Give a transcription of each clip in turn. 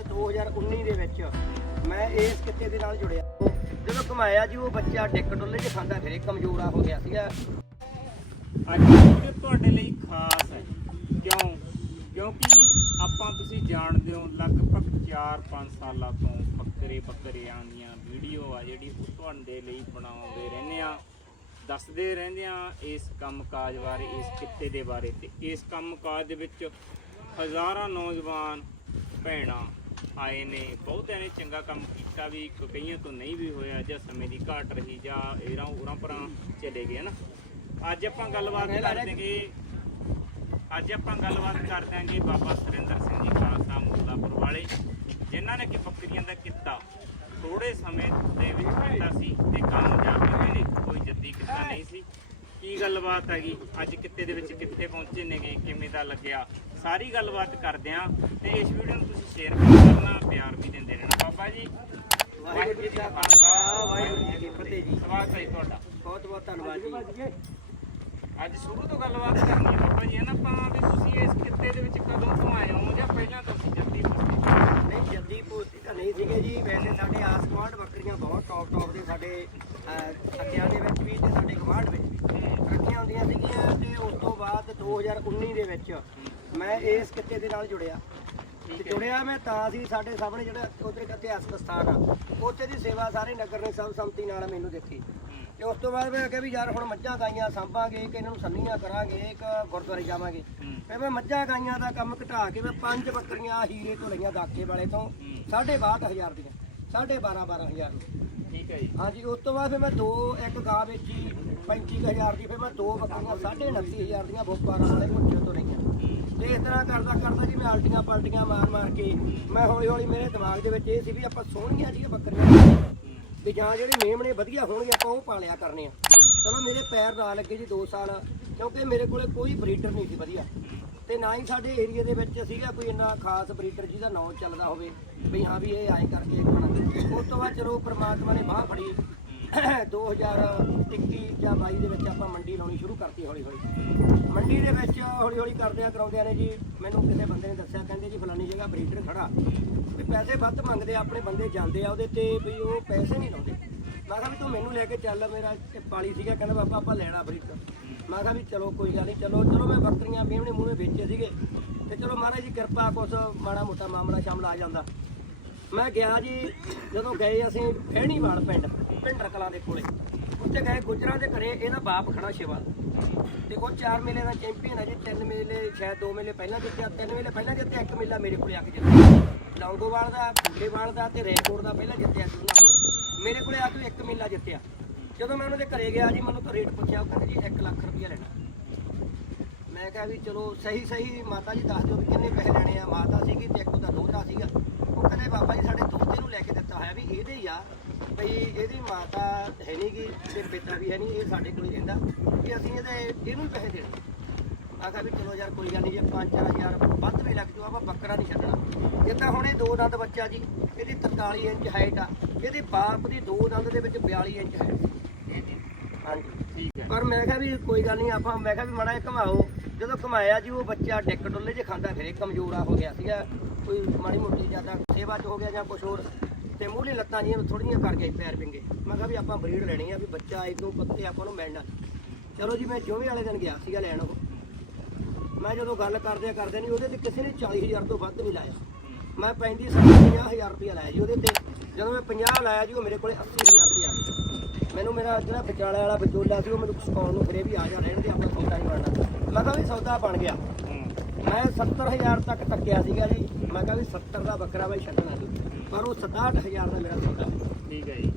ਬਾਅਦ 2019 ਦੇ ਵਿੱਚ ਮੈਂ ਇਸ ਕਿੱਤੇ ਦੇ ਨਾਲ ਜੁੜਿਆ। ਜਦੋਂ ਕਮਾਇਆ ਜੀ, ਉਹ ਬੱਚਾ ਡਿੱਕ ਡੁੱਲੇ ਚ ਖਾਂਦਾ, ਫਿਰੇ ਕਮਜ਼ੋਰਾ ਹੋ ਗਿਆ ਸੀਗਾ। ਅੱਜ ਵੀਡੀਓ ਤੁਹਾਡੇ ਲਈ ਖਾਸ ਹੈ। ਕਿਉਂ? ਕਿਉਂਕਿ ਆਪਾਂ ਤੁਸੀਂ ਜਾਣਦੇ ਹੋ, ਲਗਭਗ 4-5 ਸਾਲਾਂ ਤੋਂ ਬੱਕਰੇ ਬੱਕਰਿਆਂ ਦੀਆਂ ਵੀਡੀਓ ਆ ਜਿਹੜੀ ਉਹ ਤੁਹਾਡੇ ਲਈ ਬਣਾਉਂਦੇ ਰਹਿੰਦੇ ਆ, ਦੱਸਦੇ ਰਹਿੰਦੇ ਆ ਇਸ ਕੰਮਕਾਜ ਬਾਰੇ, ਇਸ ਕਿੱਤੇ ਦੇ ਬਾਰੇ। ਤੇ ਇਸ ਕੰਮਕਾਜ ਦੇ ਵਿੱਚ ਹਜ਼ਾਰਾਂ ਨੌਜਵਾਨ, ਭੈਣਾਂ ਆਏ ਨੇ। ਬਹੁਤਿਆਂ ਨੇ ਚੰਗਾ ਕੰਮ ਕੀਤਾ ਵੀ ਕਈਆਂ ਤੋਂ ਨਹੀਂ ਵੀ ਹੋਇਆ, ਜਾਂ ਸਮੇਂ ਦੀ ਘਾਟ ਰਹੀ, ਜਾਂ ਇਰਾਂ ਉਰਾਂ ਪਰਾਂ ਚਲੇ ਗਏ ਨਾ ਅੱਜ ਆਪਾਂ ਗੱਲਬਾਤ ਕਰ ਅੱਜ ਆਪਾਂ ਗੱਲਬਾਤ ਕਰ ਦਾਂਗੇ ਬਾਬਾ ਸੁਰਿੰਦਰ ਸਿੰਘ ਜੀ ਖਾਲਸਾ ਮੁੱਲਾਪੁਰ ਵਾਲੇ, ਜਿਨ੍ਹਾਂ ਨੇ ਕਿ ਬੱਕਰੀਆਂ ਦਾ ਕਿੱਤਾ ਥੋੜੇ ਸਮੇਂ ਦੇ ਵਿੱਚ ਕੀਤਾ ਸੀ ਤੇ ਕਾਮਯਾਬ ਹੋਏ ਨੇ, ਕੋਈ ਜੱਦੀ ਕਿੱਤਾ ਨਹੀਂ ਸੀ। ਕੀ ਗੱਲਬਾਤ ਹੈਗੀ? ਅੱਜ ਕਿੱਤੇ ਦੇ ਵਿੱਚ ਕਿੱਥੇ ਪਹੁੰਚੇ ਨੇਗੇ? ਕਿਵੇਂ ਦਾ ਲੱਗਿਆ? ਸਾਰੀ ਗੱਲਬਾਤ ਕਰਦੇ ਆਂ ਤੇ ਇਸ ਵੀਡੀਓ ਨੂੰ ਤੁਸੀਂ ਸ਼ੇਅਰ ਕਰਨਾ ਪਿਆਰ ਵੀ ਦਿੰਦੇ ਰਹਿਣਾ। ਬਾਬਾ ਜੀ ਵਾਹਿਗੁਰੂ ਜੀ ਕਾ ਖਾਲਸਾ। ਵਾਹਿਗੁਰੂ ਜੀ ਕੀ ਫਤਿਹ ਜੀ ਸਵਾਗਤ ਹੈ ਤੁਹਾਡਾ। ਬਹੁਤ ਬਹੁਤ ਧੰਨਵਾਦ ਜੀ। ਅੱਜ ਸ਼ੁਰੂ ਤੋਂ ਗੱਲਬਾਤ ਕਰਨੀ ਹੈ ਬਾਬਾ ਜੀ ਹੈ ਨਾ? ਆਪਾਂ ਵੀ ਤੁਸੀਂ ਇਸ ਕਿੱਤੇ ਦੇ ਵਿੱਚ ਕਦੋਂ ਤੋਂ ਆਏ ਹੋ ਜਾਂ ਪਹਿਲਾਂ ਤੋਂ ਸੀ ਜੱਦੀ ਪੁੱਛੀ ਨਹੀਂ ਜੱਦੀ ਪੋਸਤੀ ਤਾਂ ਨਹੀਂ ਸੀਗੇ ਜੀ। ਵੈਸੇ ਸਾਡੇ ਆਸ ਗੁਆਂਢ ਬੱਕਰੀਆਂ ਬਹੁਤ ਟੌਪ ਟੌਪ ਦੇ ਸਾਡੇ ਅੱਕਿਆਂ ਦੇ ਵਿੱਚ ਵੀ ਤੇ ਸਾਡੇ ਗੁਆਂਢ ਵਿੱਚ ਵੀ। ਰੱਖੀਆਂ ਹੁੰਦੀਆਂ ਸੀਗੀਆਂ ਤੇ ਉਸ ਤੋਂ ਬਾਅਦ 2019 ਦੇ ਵਿੱਚ ਮੈਂ ਇਸ ਕਿੱਤੇ ਦੇ ਨਾਲ ਜੁੜਿਆ। ਤੇ ਜੁੜਿਆ ਮੈਂ ਤਾਂ ਸੀ ਸਾਡੇ ਸਾਹਮਣੇ ਜਿਹੜਾ ਉਧਰ ਇੱਕ ਇਤਿਹਾਸਕ ਸਥਾਨ ਆ ਉੱਥੇ ਦੀ ਸੇਵਾ ਸਾਰੇ ਨਗਰ ਨੇ ਸਭ ਸੰਮਤੀ ਨਾਲ ਮੈਨੂੰ ਦਿੱਤੀ ਤੇ ਉਸ ਤੋਂ ਬਾਅਦ ਮੈਂ ਕਿਹਾ ਵੀ ਯਾਰ ਹੁਣ ਮੱਝਾਂ ਗਾਈਆਂ ਸਾਂਭਾਂਗੇ ਕਿ ਇਹਨਾਂ ਨੂੰ ਸੰਨੀਆਂ ਕਰਾਂਗੇ ਇੱਕ ਗੁਰਦੁਆਰੇ ਜਾਵਾਂਗੇ। ਫਿਰ ਮੈਂ ਮੱਝਾਂ ਗਾਈਆਂ ਦਾ ਕੰਮ ਘਟਾ ਕੇ ਮੈਂ ਪੰਜ ਬੱਕਰੀਆਂ ਹੀਰੇ ਤੋਂ ਲਈਆਂ ਦਾਕੇ ਵਾਲੇ ਤੋਂ 62500 ਦੀਆਂ 12.5 12000 ਠੀਕ ਹੈ ਜੀ। ਹਾਂਜੀ ਉਸ ਤੋਂ ਬਾਅਦ ਫਿਰ ਮੈਂ ਦੋ ਇੱਕ ਗਾਂ ਵੇਚੀ 35000 ਦੀ ਫਿਰ ਮੈਂ ਦੋ ਬੱਕਰੀਆਂ 29500 ਦੀਆਂ ਬੋਪਾਰਾਂ ਵਾਲੇ ਮੁੱਠੇ ਤੋਂ ਤੇ ਇਸ ਤਰ੍ਹਾਂ ਕਰਦਾ ਕਰਦਾ ਜੀ ਮੈਂ ਆਲਟੀਆਂ ਪਲਟੀਆਂ ਮਾਰ ਮਾਰ ਕੇ, ਮੈਂ ਹੌਲੀ ਹੌਲੀ ਮੇਰੇ ਦਿਮਾਗ ਦੇ ਵਿੱਚ ਇਹ ਸੀ ਵੀ ਆਪਾਂ ਸੋਹਣੀਆਂ ਜੀਆਂ ਬੱਕਰੀਆਂ ਵੀ ਜਾਂ ਜਿਹੜੇ ਮੇਮਣੇ ਵਧੀਆ ਹੋਣਗੇ, ਆਪਾਂ ਉਹ ਪਾਲਿਆ ਕਰਨੇ ਆ। ਚਲੋ ਮੇਰੇ ਪੈਰ ਨਾ ਲੱਗੇ ਜੀ 2 ਸਾਲ, ਕਿਉਂਕਿ ਮੇਰੇ ਕੋਲੇ ਕੋਈ ਬਰੀਡਰ ਨਹੀਂ ਸੀ ਵਧੀਆ। ਤੇ ਨਾ ਹੀ ਸਾਡੇ ਏਰੀਆ ਦੇ ਵਿੱਚ ਸੀਗਾ ਕੋਈ ਇੰਨਾ ਖਾਸ ਬਰੀਡਰ ਜਿਹਦਾ ਨਾਮ ਚੱਲਦਾ ਹੋਵੇ, ਵੀ ਹਾਂ ਵੀ ਇਹ ਆਏ ਕਰਕੇ ਇੱਕ ਬਣਾ ਉਸ ਤੋਂ ਬਾਅਦ ਚਲੋ ਪ੍ਰਮਾਤਮਾ ਨੇ ਬਾਹ ਫੜੀ 2021 ਜਾਂ 22 ਦੇ ਵਿੱਚ ਆਪਾਂ ਮੰਡੀ ਲਾਉਣੀ ਸ਼ੁਰੂ ਕਰਤੀ ਹੌਲੀ ਹੌਲੀ। ਮੰਡੀ ਦੇ ਵਿੱਚ ਹੌਲੀ ਹੌਲੀ ਕਰਦਿਆਂ ਕਰਾਉਂਦਿਆਂ ਨੇ ਜੀ। ਮੈਨੂੰ ਕਿਸੇ ਬੰਦੇ ਨੇ ਦੱਸਿਆ ਕਹਿੰਦੇ ਜੀ ਫਲਾਨੀ ਜਗ੍ਹਾ ਬਰੀਡਰ ਖੜਾ। ਵੀ ਪੈਸੇ ਵੱਧ ਮੰਗਦੇ ਆ, ਆਪਣੇ ਬੰਦੇ ਜਾਂਦੇ ਆ ਉਹਦੇ ਤੇ ਵੀ ਉਹ ਪੈਸੇ ਨਹੀਂ ਲਾਉਂਦੇ। ਮੈਂ ਕਿਹਾ ਵੀ ਤੂੰ ਮੈਨੂੰ ਲੈ ਕੇ ਚੱਲ ਮੇਰਾ ਪਾਲੀ ਸੀਗਾ ਕਹਿੰਦਾ ਬਾਬਾ ਆਪਾਂ ਲੈਣਾ ਬਰੀਡਰ ਮੈਂ ਕਿਹਾ ਵੀ ਚਲੋ ਕੋਈ ਗੱਲ ਨਹੀਂ ਚਲੋ ਚਲੋ ਮੈਂ ਬੱਕਰੀਆਂ ਮੇਮਣੇ ਮੂਹਰੇ ਵੇਚੇ ਸੀਗੇ। ਤੇ ਚਲੋ ਮਹਾਰਾਜ ਜੀ ਕਿਰਪਾ ਕੁਛ ਮਾੜਾ ਮੋਟਾ ਮਾਮਲਾ ਸ਼ਾਮਲ ਆ ਜਾਂਦਾ। ਮੈਂ ਗਿਆ ਜੀ, ਜਦੋਂ ਗਏ ਅਸੀਂ ਫਹਿਣੀਵਾਲ ਪਿੰਡ, ਪਿੰਡਰ ਕਲਾਂ ਦੇ ਕੋਲੇ। ਉੱਥੇ ਗਏ ਗੁਜਰਾਂ ਦੇ ਘਰੇ ਇਹਦਾ ਬਾਪ ਖੜਾ ਸ਼ਿਵਾ। ਤੇ ਉਹ ਚਾਰ ਮੇਲੇ ਦਾ ਚੈਂਪੀਅਨ ਹੈ ਜੀ, ਤਿੰਨ ਮੇਲੇ, ਸ਼ਾਇਦ ਦੋ ਮੇਲੇ ਪਹਿਲਾਂ ਜਿੱਤਿਆ, ਤਿੰਨ ਮੇਲੇ ਪਹਿਲਾਂ ਜਿੱਤਿਆ, ਇੱਕ ਮੇਲਾ ਮੇਰੇ ਕੋਲੇ ਆ ਕੇ ਜਿੱਤਿਆ। ਲੌਂਗੋਵਾਲ ਦਾ, ਭੁੱਲੇਵਾਲ ਦਾ ਤੇ ਰੇਕੋਟ ਦਾ ਪਹਿਲਾਂ ਜਿੱਤਿਆ ਸੀ ਉਹਨਾਂ ਕੋਲ ਮੇਰੇ ਕੋਲੇ ਆ ਕੇ ਇੱਕ ਮੇਲਾ ਜਿੱਤਿਆ। ਜਦੋਂ ਮੈਂ ਉਹਨਾਂ ਦੇ ਘਰੇ ਗਿਆ ਜੀ, ਮੈਨੂੰ ਤਾਂ ਰੇਟ ਪੁੱਛਿਆ, ਉਹ ਕਹਿੰਦੇ ਜੀ 1 ਲੱਖ ਰੁਪਇਆ ਲੈਣਾ। ਮੈਂ ਕਿਹਾ ਵੀ ਚਲੋ ਸਹੀ ਸਹੀ ਮਾਤਾ ਜੀ ਦੱਸ ਦਿਓ ਵੀ ਕਿੰਨੇ ਪੈਸੇ ਲੈਣੇ ਆ। ਮਾਤਾ ਸੀਗੀ ਤੇ ਇੱਕ ਉਹਦਾ ਦੋਤਾ ਸੀਗਾ। ਕਹਿੰਦੇ ਬਾਬਾ ਜੀ ਸਾਡੇ ਦੋਤੇ ਨੂੰ ਲੈ ਕੇ ਦਿੱਤਾ ਹੋਇਆ ਵੀ ਇਹਦੇ ਹੀ ਆ ਭਈ ਇਹਦੀ ਮਾਤਾ ਹੈ ਨਹੀਂ ਗੀ ਤੇ ਪਿਤਾ ਵੀ ਹੈ ਨਹੀਂ ਇਹ ਸਾਡੇ ਕੋਲ ਹੀ ਰਹਿੰਦਾ ਕਿ ਅਸੀਂ ਇਹਦੇ ਇਹਨੂੰ ਹੀ ਪੈਸੇ ਦੇਣੇ। ਕਿਹਾ ਵੀ ਚਲੋ ਯਾਰ ਕੋਈ ਗੱਲ ਨਹੀਂ ਜੇ 5-4000 ਵੱਧ ਵੀ ਲੱਗ ਜੂ ਆਪਾਂ ਬੱਕਰਾ ਨਹੀਂ ਛੱਡਣਾ। ਜਿੱਦਾਂ ਹੁਣ ਇਹ ਦੋ ਦੰਦ ਬੱਚਾ ਜੀ ਇਹਦੀ 43 ਇੰਚ ਹਾਈਟ ਆ ਇਹਦੇ ਬਾਪ ਦੀ ਦੋ ਦੰਦ ਦੇ ਵਿੱਚ 42 ਇੰਚ ਹਾਈਟ ਹਾਂਜੀ। ਠੀਕ ਹੈ। ਪਰ ਮੈਂ ਕਿਹਾ ਵੀ ਕੋਈ ਗੱਲ ਨਹੀਂ ਆਪਾਂ ਮੈਂ ਕਿਹਾ ਵੀ ਮਾੜਾ ਜਿਹਾ ਘਮਾਓ। ਜਦੋਂ ਘਮਾਇਆ ਜੀ ਉਹ ਬੱਚਾ ਡਿੱਕ ਡੁੱਲੇ 'ਚ ਖਾਂਦਾ ਫਿਰੇ ਕਮਜ਼ੋਰਾ ਹੋ ਗਿਆ ਸੀਗਾ। ਕੋਈ ਮਾੜੀ ਮੋਟੀ ਜ਼ਿਆਦਾ ਸੇਵਾ 'ਚ ਹੋ ਗਿਆ ਜਾਂ ਕੁਝ ਹੋਰ ਤੇ ਮੂਹਰੀ ਲੱਤਾਂ ਜੀਆਂ ਥੋੜੀਆਂ ਕਰ ਗਏ ਪੈਰ ਵਿੰਗੇ। ਮੈਂ ਕਿਹਾ ਵੀ ਆਪਾਂ ਬਰੀਡ ਲੈਣੀ ਆ ਵੀ ਬੱਚਾ ਇਦੋਂ ਪੱਤੇ ਆਪਾਂ ਨੂੰ ਮਿਲਣਾ। ਚਲੋ ਜੀ ਮੈਂ ਜਿਵੇਂ ਵਾਲੇ ਦਿਨ ਗਿਆ ਸੀਗਾ ਲੈਣ ਉਹ। ਮੈਂ ਜਦੋਂ ਗੱਲ ਕਰਦੇ ਕਰਦੇ ਨਹੀਂ ਉਹਦੇ ਤੇ ਕਿਸੇ ਨੇ 40000 ਤੋਂ ਵੱਧ ਨਹੀਂ ਲਾਇਆ। ਮੈਂ 35 50000 ਰੁਪਇਆ ਲਾਇਆ ਜੀ ਉਹਦੇ ਤੇ। ਜਦੋਂ ਮੈਂ 50 ਲਾਇਆ ਜੀ ਉਹ ਮੇਰੇ ਕੋਲੇ 80000 ਰੁਪਇਆ ਆ ਗਿਆ। ਮੈਨੂੰ ਮੇਰਾ ਜਿਹੜਾ ਵਿਚਾਲੇ ਵਾਲਾ ਵਿਚੋਲਾ ਸੀ ਉਹ ਮੈਨੂੰ ਸਕਾਉਣ ਨੂੰ ਫਿਰੇ ਵੀ ਆ ਜਾ ਰਹਿਣ ਦੇ ਆਪਾਂ ਸੌਦਾ ਨਹੀਂ ਬਣਨਾ। ਮੈਂ ਕਿਹਾ ਵੀ ਸੌਦਾ ਬਣ ਗਿਆ। ਮੈਂ 70000 ਤੱਕ ਤੱਕਿਆ ਸੀਗਾ ਜੀ। ਮੈਂ ਕਿਹਾ ਵੀ 70 ਦਾ ਬੱਕਰਾ ਬਾਈ ਛੱਡਣਾ ਨਹੀਂ ਪਰ ਉਹ 67000 ਦਾ ਮੇਰਾ ਸੌਦਾ। ਠੀਕ ਹੈ ਜੀ।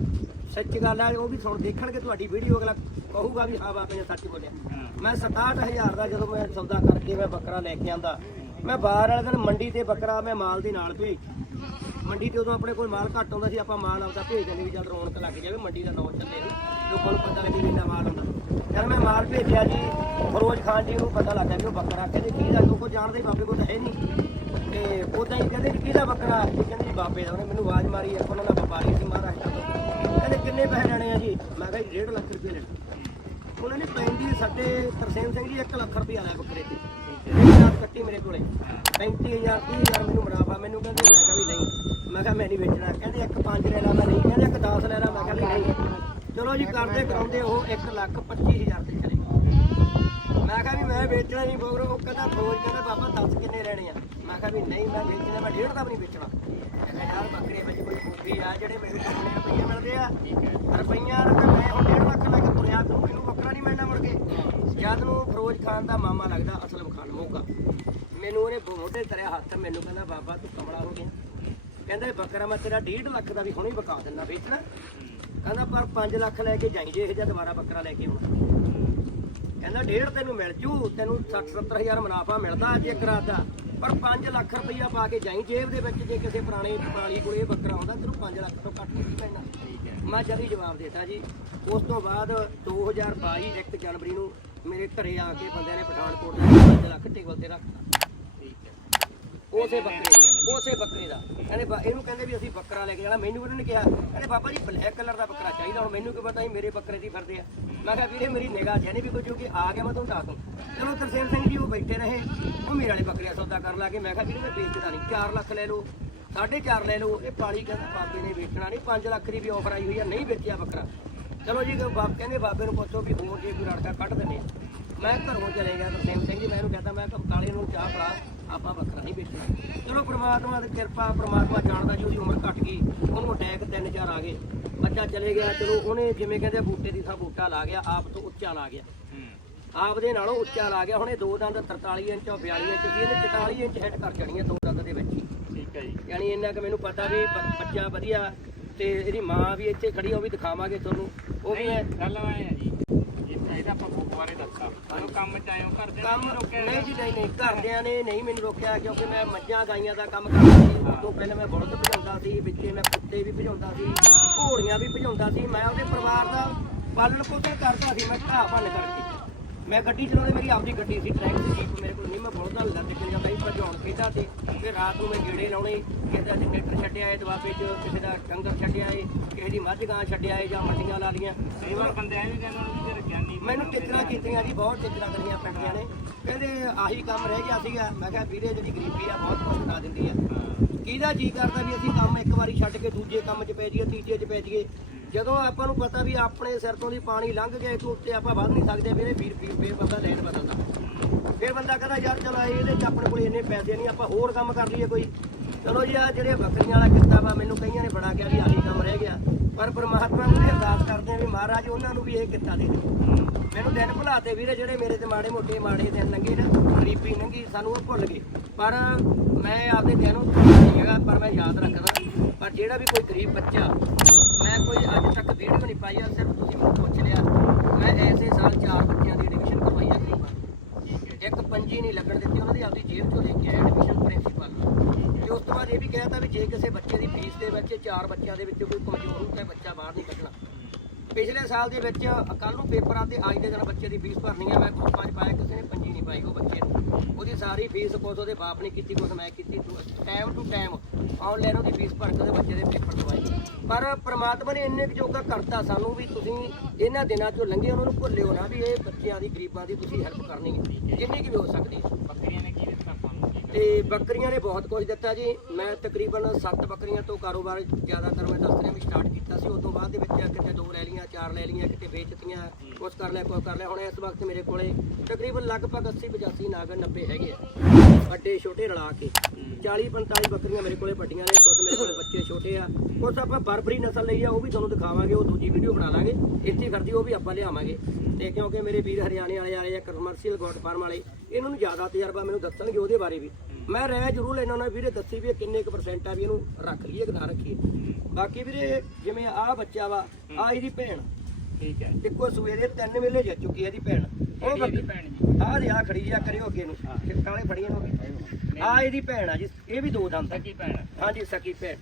ਸੱਚ ਗੱਲ ਹੈ ਉਹ ਵੀ ਸੁਣ ਦੇਖਣਗੇ ਤੁਹਾਡੀ ਵੀਡੀਓ ਅਗਲਾ ਕਹੂਗਾ ਵੀ ਹਾਂ ਬਾਪੇ ਨੇ ਸੱਚ ਬੋਲਿਆ। ਹਾਂ। ਮੈਂ 67000 ਦਾ ਜਦੋਂ ਮੈਂ ਸੌਦਾ ਕਰਕੇ ਮੈਂ ਬੱਕਰਾ ਲੈ ਕੇ ਆਂਦਾ ਮੈਂ ਬਾਹਰ ਵਾਲੇ ਦਿਨ ਮੰਡੀ ਤੇ ਬੱਕਰਾ ਮੈਂ ਮਾਲ ਦੇ ਨਾਲ ਭੇਜ ਮੰਡੀ ਤੇ ਉਦੋਂ ਆਪਣੇ ਕੋਲ ਮਾਲ ਘੱਟ ਆਉਂਦਾ ਸੀ ਆਪਾਂ ਮਾਲ ਆਪਦਾ ਭੇਜ ਦਿੰਦੇ ਵੀ ਜਦ ਰੌਣਕ ਲੱਗ ਜਾਵੇ ਮੰਡੀ ਦਾ ਨਾਂ ਚੱਲੇ ਨਾ ਲੋਕਾਂ ਨੂੰ ਪਤਾ ਲੱਗੇ ਵੀ ਇੰਨਾ ਮਾਲ ਆਉਂਦਾ। ਜਦ ਮੈਂ ਮਾਲ ਭੇਜਿਆ ਜੀ ਫਰੋਜ਼ ਖਾਨ ਜੀ ਨੂੰ ਪਤਾ ਲੱਗਾ ਵੀ ਉਹ ਬੱਕਰਾ ਕਹਿੰਦੇ ਕੀ ਦਾ ਲੋਕੋ ਜਾਣਦੇ ਹੀ ਬਾਬੇ ਕੋਲ ਤਾਂ ਹੈ ਨਹੀਂ। ਤੇ ਉਦਾਂ ਹੀ ਕਹਿੰਦੇ ਕਿਹਦਾ ਬੱਕਰਾ? ਇਹ ਕਹਿੰਦੇ ਜੀ ਬਾਬੇ ਦਾ। ਉਹਨੇ ਮੈਨੂੰ ਆਵਾਜ਼ ਮਾਰੀ, ਇੱਕ ਉਹਨਾਂ ਦਾ ਵਪਾਰੀ ਸੀ ਮਹਾਰਾਸ਼ਟਰ ਤੋਂ ਕਹਿੰਦੇ ਕਿੰਨੇ ਪੈਸੇ ਲੈਣੇ ਆ ਜੀ? ਮੈਂ ਕਿਹਾ ਜੀ 1.5 ਲੱਖ ਰੁਪਏ ਲੈਣੇ। ਉਹਨਾਂ ਨੇ ਪੈਂਦੀ ਸਾਡੇ ਤਰਸੇਮ ਸਿੰਘ ਜੀ 1 ਲੱਖ ਰੁਪਏ ਆਇਆ ਬੱਕਰੇ ਤੇ। ਇਹ ਰਾਤ ਕੱਟੀ ਮੇਰੇ ਕੋਲੇ। 35000 30000 ਮੈਨੂੰ ਮੁਨਾਫਾ। ਮੈਨੂੰ ਕਹਿੰਦੇ, ਮੈਂ ਕਿਹਾ ਵੀ ਨਹੀਂ। ਮੈਂ ਕਿਹਾ ਮੈਂ ਨਹੀਂ ਵੇਚਣਾ। ਕਹਿੰਦੇ ਇੱਕ 5 ਲੈ ਲਾ, ਮੈਂ ਨਹੀਂ। ਕਹਿੰਦੇ ਇੱਕ 10 ਲੈ ਲਾ, ਮੈਂ ਕਿਹਾ ਨਹੀਂ। ਚਲੋ ਜੀ, ਕਰਦੇ ਕਰਾਉਂਦੇ ਉਹ 1 ਲੱਖ 25000 ਤੇ ਚਲੇ ਮੈਂ ਕਿਹਾ ਵੀ ਮੈਂ ਵੇਚਣਾ ਨਹੀਂ ਬੋਗਰੋ ਉਹ ਕਹਿੰਦਾ, ਫੌਜ ਕਹਿੰਦਾ, ਬਾਬਾ, ਦੱਸ ਕਿੰਨੇ ਲੈਣੇ ਆ? ਮੈਂ ਕਿਹਾ ਵੀ ਨਹੀਂ ਮੈਂ ਵੇਚਣਾ ਮੈਂ ਡੇਢ ਦਾ ਵੀ ਨਹੀਂ ਵੇਚਣਾ। ਮੈਂ ਕਿਹਾ ਯਾਰ ਬੱਕਰੇ ਵਿੱਚ ਕੋਈ ਖੂਬੀ ਆ ਜਿਹੜੇ ਮੈਨੂੰ ਕੰਪਨੀ ਰੁਪਈਏ ਮਿਲਦੇ ਆ ਰੁਪਈਆ ਰੁਪਏ ਮੈਂ ਹੁਣ ਡੇਢ ਲੱਖ ਲੈ ਕੇ ਤੁਰਿਆ ਕਰੂੰ ਮੈਨੂੰ ਬੱਕਰਾ ਨਹੀਂ ਮਿਲਣਾ ਮੁੜ ਕੇ। ਜਦ ਨੂੰ ਫਿਰੋਜ਼ ਖਾਨ ਦਾ ਮਾਮਾ ਲੱਗਦਾ ਅਸਲਮ ਖਾਨ ਮੋਗਾ ਮੈਨੂੰ ਉਹਨੇ ਮੋਢੇ ਤਰਿਆ ਹੱਥ ਮੈਨੂੰ ਕਹਿੰਦਾ ਬਾਬਾ ਤੂੰ ਕਮਲਾ ਹੋ ਗਿਆ। ਕਹਿੰਦਾ ਬੱਕਰਾ ਮੈਂ ਤੇਰਾ 1.5 ਲੱਖ ਦਾ ਵੀ ਹੁਣੇ ਹੀ ਵਿਕਾ ਦਿੰਦਾ ਵੇਚਣਾ। ਕਹਿੰਦਾ ਪਰ 5 ਲੱਖ ਲੈ ਕੇ ਜਾਈ ਜੇ ਇਹ ਜਿਹਾ ਦੁਬਾਰਾ ਬੱਕਰਾ ਲੈ ਕੇ ਆਉਣਾ। ਕਹਿੰਦਾ ਡੇਢ ਤੈਨੂੰ ਮਿਲ ਜੂ ਤੈਨੂੰ 60 70000 ਮੁਨਾਫਾ ਮਿਲਦਾ ਅੱਜ ਇੱਕ ਰਾਤ ਦਾ। ਪਰ 5 ਲੱਖ ਰੁਪਈਆ ਪਾ ਕੇ ਜਾਈ ਜੇਬ ਦੇ ਵਿੱਚ ਜੇ ਕਿਸੇ ਪੁਰਾਣੇ ਪੁਰਾਣੀ ਕੋਲ ਇਹ ਬੱਕਰਾ ਆਉਂਦਾ ਤੈਨੂੰ 5 ਲੱਖ ਤੋਂ ਘੱਟ ਨਹੀਂ ਪੈਣਾ। ਮੈਂ ਜਦ ਜਵਾਬ ਦੇਤਾ ਜੀ ਉਸ ਤੋਂ ਬਾਅਦ 2022 1 ਜਨਵਰੀ ਨੂੰ ਮੇਰੇ ਘਰੇ ਆ ਕੇ ਬੰਦਿਆਂ ਨੇ ਪਠਾਨਕੋਟ ਦਾ 5 ਲੱਖ ਟੇਬਲ ਤੇ ਰੱਖਤਾ। ਉਸੇ ਬੱਕਰੇ ਦੀ ਉਸੇ ਬੱਕਰੇ ਦਾ। ਕਹਿੰਦੇ ਇਹਨੂੰ ਕਹਿੰਦੇ ਵੀ ਅਸੀਂ ਬੱਕਰਾ ਲੈ ਕੇ ਜਾਣਾ। ਮੈਨੂੰ ਉਹਨਾਂ ਨੇ ਕਿਹਾ। ਕਹਿੰਦੇ, ਬਾਬਾ ਜੀ ਬਲੈਕ ਕਲਰ ਦਾ ਬੱਕਰਾ ਚਾਹੀਦਾ। ਹੁਣ ਮੈਨੂੰ ਕੀ ਪਤਾ ਸੀ ਮੇਰੇ ਬੱਕਰੇ ਦੀ ਫਿਰਦੇ ਆ? ਮੈਂ ਕਿਹਾ, ਵੀਰੇ, ਮੇਰੀ ਨਿਗਾਹ ਜੈਨੀ ਵੀ ਕੁਝ ਕਿ ਆ ਗਿਆ, ਮੈਂ ਤੁਹਾਨੂੰ ਦੱਸ ਦੂੰ। ਚਲੋ, ਤਰਸੇਮ ਸਿੰਘ ਜੀ ਉਹ ਬੈਠੇ ਰਹੇ। ਉਹ ਮੇਰੇ ਵਾਲੇ ਬੱਕਰੇ ਸੌਦਾ ਕਰਨ ਲੱਗੇ। ਮੈਂ ਕਿਹਾ, ਵੀਰੇ, ਮੈਂ ਵੇਚਦਾ ਨਹੀਂ। 4 ਲੱਖ ਲੈ ਲਓ। 4.5 ਲੈ ਲਓ। ਇਹ ਪਾਲੀ ਕਹਿੰਦਾ, ਬਾਬੇ ਨੇ ਵੇਚਣਾ ਨਹੀਂ। 5 ਲੱਖ ਦੀ ਵੀ ਆਫਰ ਆਈ ਹੋਈ ਆ। ਨਹੀਂ ਵੇਚਿਆ ਬੱਕਰਾ। ਚਲੋ ਜੀ ਬਾਬ ਕਹਿੰਦੇ ਬਾਬੇ ਨੂੰ ਪੁੱਛੋ ਵੀ ਹੋਰ ਜੇ ਕੋਈ ਰੜਕਾ ਕੱਢ ਦਿੰਦੇ ਆ। ਮੈਂ ਘਰੋਂ ਚਲੇ ਗਿਆ ਤਰਸੇਮ ਸਿੰਘ ਜੀ। ਮੈਂ ਇਹਨੂੰ ਕਹਿੰਦਾ, ਮੈਂ ਕਿਹਾ ਨੂੰ ਚਾਹ ਪਲਾ। ਆਪਾਂ ਬੱਕਰਾ ਨਹੀਂ ਵੇਚਣਾ ਚਲੋ ਪ੍ਰਮਾਤਮਾ ਦੀ ਕਿਰਪਾ ਪ੍ਰਮਾਤਮਾ ਜਾਣਦਾ ਜੀ ਉਹਦੀ ਉਮਰ ਘਟ ਗਈ ਉਹਨੂੰ ਅਟੈਕ ਤਿੰਨ ਚਾਰ ਆ ਗਏ। ਬੱਚਾ ਚਲੇ ਗਿਆ ਚਲੋ ਉਹਨੇ ਜਿਵੇਂ ਕਹਿੰਦੇ ਬੂਟੇ ਦੀ ਥਾਂ ਬੂਟਾ ਲਾ ਗਿਆ ਆਪ ਤੋਂ ਉੱਚਾ ਲਾ ਗਿਆ। ਆਪ ਦੇ ਨਾਲੋਂ ਉੱਚਾ ਲਾ ਗਿਆ ਹੁਣ ਇਹ ਦੋ ਦੰਦ 43 ਇੰਚ ਔਰ 42 ਇੰਚ ਸੀ ਇਹਨੇ 44 ਇੰਚ ਹਿੱਟ ਕਰ ਜਾਣੀ ਹੈ ਦੋ ਦੰਦ ਦੇ ਵਿੱਚ ਠੀਕ ਹੈ ਜੀ। ਯਾਨੀ ਇੰਨਾ ਕਿ ਮੈਨੂੰ ਪਤਾ ਵੀ ਬੱਚਾ ਵਧੀਆ ਤੇ ਇਹਦੀ ਮਾਂ ਵੀ ਇੱਥੇ ਖੜੀ ਉਹ ਵੀ ਦਿਖਾਵਾਂਗੇ ਤੁਹਾਨੂੰ। ਉਹ ਵੀ ਗੱਲ ਆਏ ਜੀ ਇਹ ਇਹਦਾ ਆਪਾਂ ਬੁੱਕ ਬਾਰੇ ਦੱਸਾ। ਤੁਹਾਨੂੰ ਕੰਮ ਚ ਆਇਓ ਘਰ ਦੇ ਕੰਮ ਰੋਕਿਆ ਨਹੀਂ ਜੀ ਨਹੀਂ ਨਹੀਂ ਘਰਦਿਆਂ ਨੇ ਨਹੀਂ ਮੈਨੂੰ ਰੋਕਿਆ ਕਿਉਂਕਿ ਮੈਂ ਮੱਝਾਂ ਗਾਈਆਂ ਦਾ ਕੰਮ ਕਰਦਾ ਸੀ। ਉਸ ਤੋਂ ਪਹਿਲਾਂ ਮੈਂ ਬਲਦ ਭਜਾਉਂਦਾ ਸੀ ਵਿੱਚੇ ਮੈਂ ਕੁੱਤੇ ਵੀ ਭਜਾਉਂਦਾ ਸੀ ਘੋੜੀਆਂ ਵੀ ਭਜਾਉਂਦਾ ਸੀ। ਮੈਂ ਉਹਦੇ ਪਰਿਵਾਰ ਦਾ ਪਾਲਣ ਪੋਸ਼ਣ ਕਰਦਾ ਸੀ ਮੈਂ ਘਾਹ ਭੰਨ ਕਰਕੇ। ਮੈਂ ਗੱਡੀ ਚਲਾਉਂਦੇ ਮੇਰੀ ਆਪਦੀ ਗੱਡੀ ਸੀ ਟਰੈਕ ਸੀ ਜੀਪ ਮੇਰੇ ਕੋਲ ਨਹੀਂ ਮੈਂ ਬਹੁਤ ਦਾ ਲੱਦ ਕੇ ਜਾਂਦਾ ਸੀ ਭਜਾਉਣ ਖੇਡਾਂ ਤੇ। ਫਿਰ ਰਾਤ ਨੂੰ ਮੈਂ ਗੇੜੇ ਲਾਉਣੇ ਕਿਸੇ ਦਾ ਜਨਰੇਟਰ ਛੱਡਿਆ ਏ ਦਵਾਬੇ 'ਚ ਕਿਸੇ ਦਾ ਡੰਗਰ ਛੱਡਿਆ ਏ ਕਿਸੇ ਦੀ ਮੱਝ ਗਾਂ ਛੱਡਿਆ ਏ ਜਾਂ ਮੰਡੀਆਂ ਲਾ ਲੀਆਂ ਕਈ ਵਾਰ ਬੰਦੇ ਐ ਵੀ ਕਹਿੰਦੇ ਮੈਨੂੰ ਟਿੱਚਰਾਂ ਕੀਤੀਆਂ ਜੀ, ਬਹੁਤ ਟਿੱਚਰਾਂ ਕਰੀਆਂ ਪੈਂਦੀਆਂ ਨੇ। ਕਹਿੰਦੇ ਆਹੀ ਕੰਮ ਰਹਿ ਗਿਆ ਸੀਗਾ। ਮੈਂ ਕਿਹਾ, ਵੀਰੇ, ਜਿਹੜੀ ਗਰੀਬੀ ਆ, ਬਹੁਤ ਕੁਛ ਕਰਾ ਦਿੰਦੀ ਆ। ਕਿਹਦਾ ਜੀ ਕਰਦਾ ਵੀ ਅਸੀਂ ਕੰਮ ਇੱਕ ਵਾਰੀ ਛੱਡ ਕੇ ਦੂਜੇ ਕੰਮ 'ਚ ਪੈ ਜਾਈਏ, ਤੀਜੇ 'ਚ ਪੈ ਜਾਈਏ? ਜਦੋਂ ਆਪਾਂ ਨੂੰ ਪਤਾ ਵੀ ਆਪਣੇ ਸਿਰ ਤੋਂ ਦੀ ਪਾਣੀ ਲੰਘ ਗਿਆ ਇਹ ਤੋਂ ਉੱਤੇ ਆਪਾਂ ਵੱਧ ਨਹੀਂ ਸਕਦੇ, ਵੀਰੇ 20 ਰੁਪਏ ਫੇਰ ਬੰਦਾ ਲੈਣ ਬਦਲਦਾ। ਫਿਰ ਬੰਦਾ ਕਹਿੰਦਾ, ਯਾਰ, ਚਲ ਇਹਦੇ 'ਚ ਆਪਣੇ ਕੋਲ ਇੰਨੇ ਪੈਸੇ ਨਹੀਂ, ਆਪਾਂ ਹੋਰ ਕੰਮ ਕਰ ਲਈਏ ਕੋਈ। ਚਲੋ ਜੀ ਆ ਜਿਹੜੇ ਬੱਕਰੀਆਂ ਵਾਲਾ ਕਿੱਤਾ ਵਾ, ਮੈਨੂੰ ਕਈਆਂ ਨੇ ਬੜਾ ਕਿਹਾ ਵੀ ਆਹੀ ਕੰਮ ਰਹਿ ਗਿਆ। ਪਰ ਪ੍ਰਮਾਤਮਾ ਨੂੰ ਇਹ ਅਰਦਾਸ ਕਰਦੇ ਆ ਵੀ ਮਹਾਰਾਜ, ਉਹਨਾਂ ਨੂੰ ਵੀ ਇਹ ਕਿੱਤਾ ਦੇ ਦੇ। ਮੈਨੂੰ ਦਿਨ ਭੁਲਾਤੇ ਵੀਰੇ ਜਿਹੜੇ ਮੇਰੇ ਤੇ ਮਾੜੇ ਮੋਟੇ ਮਾੜੇ ਦਿਨ ਲੰਘੇ ਨਾ ਗਰੀਬੀ ਲੰਘੀ ਸਾਨੂੰ ਉਹ ਭੁੱਲ ਗਏ। ਪਰ ਮੈਂ ਆਪਦੇ ਦਿਨ ਨੂੰ ਨਹੀਂ ਹੈਗਾ ਪਰ ਮੈਂ ਯਾਦ ਰੱਖਦਾ। ਪਰ ਜਿਹੜਾ ਵੀ ਕੋਈ ਗਰੀਬ ਬੱਚਾ ਮੈਂ ਕੋਈ ਅੱਜ ਤੱਕ ਵੀਡੀਓ ਨਹੀਂ ਪਾਈ ਆ ਸਿਰਫ ਤੁਸੀਂ ਮੈਨੂੰ ਪੁੱਛ ਲਿਆ। ਮੈਂ ਐਸੇ ਸਾਲ ਚਾਰ ਬੱਚਿਆਂ ਦੀ ਐਡਮਿਸ਼ਨ ਕਰਵਾਈ ਆ ਗਰੀਬਾਂ ਇੱਕ ਪੰਜੀ ਨਹੀਂ ਲੱਗਣ ਦਿੱਤੀ ਉਹਨਾਂ ਦੀ ਆਪਦੀ ਜੇਬ ਚੋਂ ਲੈ ਕੇ ਆਇਆ ਐਡਮਿਸ਼ਨ ਪ੍ਰਿੰਸੀਪਲ ਤੇ ਉਸ ਤੋਂ ਬਾਅਦ ਇਹ ਵੀ ਕਹਿਤਾ ਵੀ ਜੇ ਕਿਸੇ ਬੱਚੇ ਦੀ ਫੀਸ ਦੇ ਵਿੱਚ ਚਾਰ ਬੱਚਿਆਂ ਦੇ ਵਿੱਚ ਕੋਈ ਕਮਜ਼ੋਰ ਹੋਊ ਤਾਂ ਬੱਚਾ ਬਾਹਰ ਨਹੀਂ ਕੱਢਣਾ ਪਿਛਲੇ ਸਾਲ ਦੇ ਵਿੱਚ ਕੱਲ ਨੂੰ ਪੇਪਰ ਆ ਤੇ ਅੱਜ ਦੇ ਦਿਨ ਬੱਚੇ ਦੀ ਫੀਸ ਭਰਨੀ ਆ ਮੈਂ ਗਰੁੱਪਾਂ 'ਚ ਪਾਇਆ ਕਿਸੇ ਨੇ ਪੰਜੀ ਨਹੀਂ ਪਾਈ ਉਹ ਬੱਚੇ ਨੂੰ। ਉਹਦੀ ਸਾਰੀ ਫੀਸ ਕੁਛ ਉਹਦੇ ਬਾਪ ਨੇ ਕੀਤੀ, ਕੁਛ ਮੈਂ ਕੀਤੀ। ਟਾਈਮ ਟੂ ਟਾਈਮ ਆਨਲਾਈਨ ਉਹਦੀ ਫੀਸ ਭਰ ਕੇ ਉਹਦੇ ਬੱਚੇ ਦੇ ਪੇਪਰ ਦਵਾਈ ਪਰ ਪ੍ਰਮਾਤਮਾ ਨੇ ਇੰਨੇ ਕੁ ਜੋਗਾ ਕਰਤਾ ਸਾਨੂੰ ਵੀ ਤੁਸੀਂ ਇਹਨਾਂ ਦਿਨਾਂ 'ਚੋਂ ਲੰਘੇ, ਉਹਨਾਂ ਨੂੰ ਭੁੱਲਿਓ ਨਾ ਵੀ ਇਹ ਬੱਚਿਆਂ ਦੀ, ਗਰੀਬਾਂ ਦੀ ਤੁਸੀਂ ਹੈਲਪ ਕਰਨੀ ਹੈ। ਜਿੰਨੀ ਕੁ ਵੀ ਹੋ ਸਕਦੀ ਹੈ। ਬੱਕਰੀਆਂ ਨੇ ਤੇ ਬੱਕਰੀਆਂ ਨੇ ਬਹੁਤ ਕੁਝ ਦਿੱਤਾ ਜੀ। ਮੈਂ ਤਕਰੀਬਨ 7 ਬੱਕਰੀਆਂ ਤੋਂ ਕਾਰੋਬਾਰ ਜ਼ਿਆਦਾਤਰ ਮੈਂ ਦੱਸ ਰਿਹਾ ਵੀ ਸਟਾਰਟ ਕੀਤਾ ਸੀ। ਉਸ ਤੋਂ ਬਾਅਦ ਦੇ ਵਿੱਚ ਕਿਤੇ ਦੋ ਲੈ ਲਈਆਂ, ਚਾਰ ਲੈ ਲਈਆਂ ਕਿਤੇ ਵੇਚਤੀਆਂ, ਕੁਛ ਕਰ ਲਿਆ, ਕੁਛ ਕਰ ਲਿਆ। ਹੁਣ ਇਸ ਵਕਤ ਮੇਰੇ ਕੋਲੇ ਤਕਰੀਬਨ ਲਗਭਗ 80 85 ਨਾਗ 90 ਹੈਗੇ ਆ। ਵੱਡੇ ਛੋਟੇ ਰਲਾ ਕੇ। 40 45 ਬੱਕਰੀਆਂ ਮੇਰੇ ਕੋਲੇ ਵੱਡੀਆਂ ਨੇ ਕੁਝ ਮੇਰੇ ਕੋਲੇ ਬੱਚੇ ਛੋਟੇ ਆ। ਕੁਝ ਆਪਾਂ ਬਰਬਰੀ ਨਸਲ ਲਈ ਆ ਉਹ ਵੀ ਤੁਹਾਨੂੰ ਦਿਖਾਵਾਂਗੇ ਉਹ ਦੂਜੀ ਵੀਡੀਓ ਬਣਾ ਲਾਂਗੇ। ਇੱਥੇ ਕਰਦੀ ਉਹ ਵੀ ਆਪਾਂ ਲਿਆਵਾਂਗੇ। ਤੇ ਕਿਉਂਕਿ ਮੇਰੇ ਵੀਰ ਹਰਿਆਣੇ ਵਾਲੇ ਆਏ ਆ ਕਮਰਸ਼ੀਅਲ ਗੋਡ ਫਾਰਮ ਵਾਲੇ ਇਹਨਾਂ ਨੂੰ ਜ਼ਿਆਦਾ ਤਜਰਬਾ ਮੈਨੂੰ ਦੱਸਣਗੇ ਉਹਦੇ ਬਾਰੇ ਵੀ। ਮੈਂ ਰਾਏ ਜ਼ਰੂਰ ਲੈਣਾ ਉਹਨਾਂ ਵੀਰੇ ਦੱਸੀ ਵੀ ਕਿੰਨੇ ਕੁ ਪਰਸੈਂਟ ਆ ਵੀ ਇਹਨੂੰ ਰੱਖ ਲਈਏ ਕਿ ਨਾ ਰੱਖੀਏ। ਬਾਕੀ ਵੀਰੇ ਜਿਵੇਂ ਆਹ ਬੱਚਾ ਵਾ ਆ ਇਹਦੀ ਭੈਣ। ਠੀਕ ਹੈ। ਇੱਕੋ ਦੇ ਤਿੰਨ ਵੇਲੇ ਜਾ ਚੁੱਕੀ ਹੈ ਇਹਦੀ ਭੈਣ। ਉਹ ਬੱਕਰੀ ਭੈਣ ਜੀ। ਆਹ ਦੇ ਆ ਖੜੀ ਆ ਕਰਿਓ ਅੱਗੇ ਨੂੰ। ਕਾਲੇ ਫੜੀਆਂ ਨੂੰ ਆ ਇਹਦੀ ਭੈਣ ਆ ਜੀ ਇਹ ਵੀ ਦੋ ਦੰਦ ਸਕੀ ਭੈਣ। ਹਾਂਜੀ ਸਕੀ ਭੈਣ।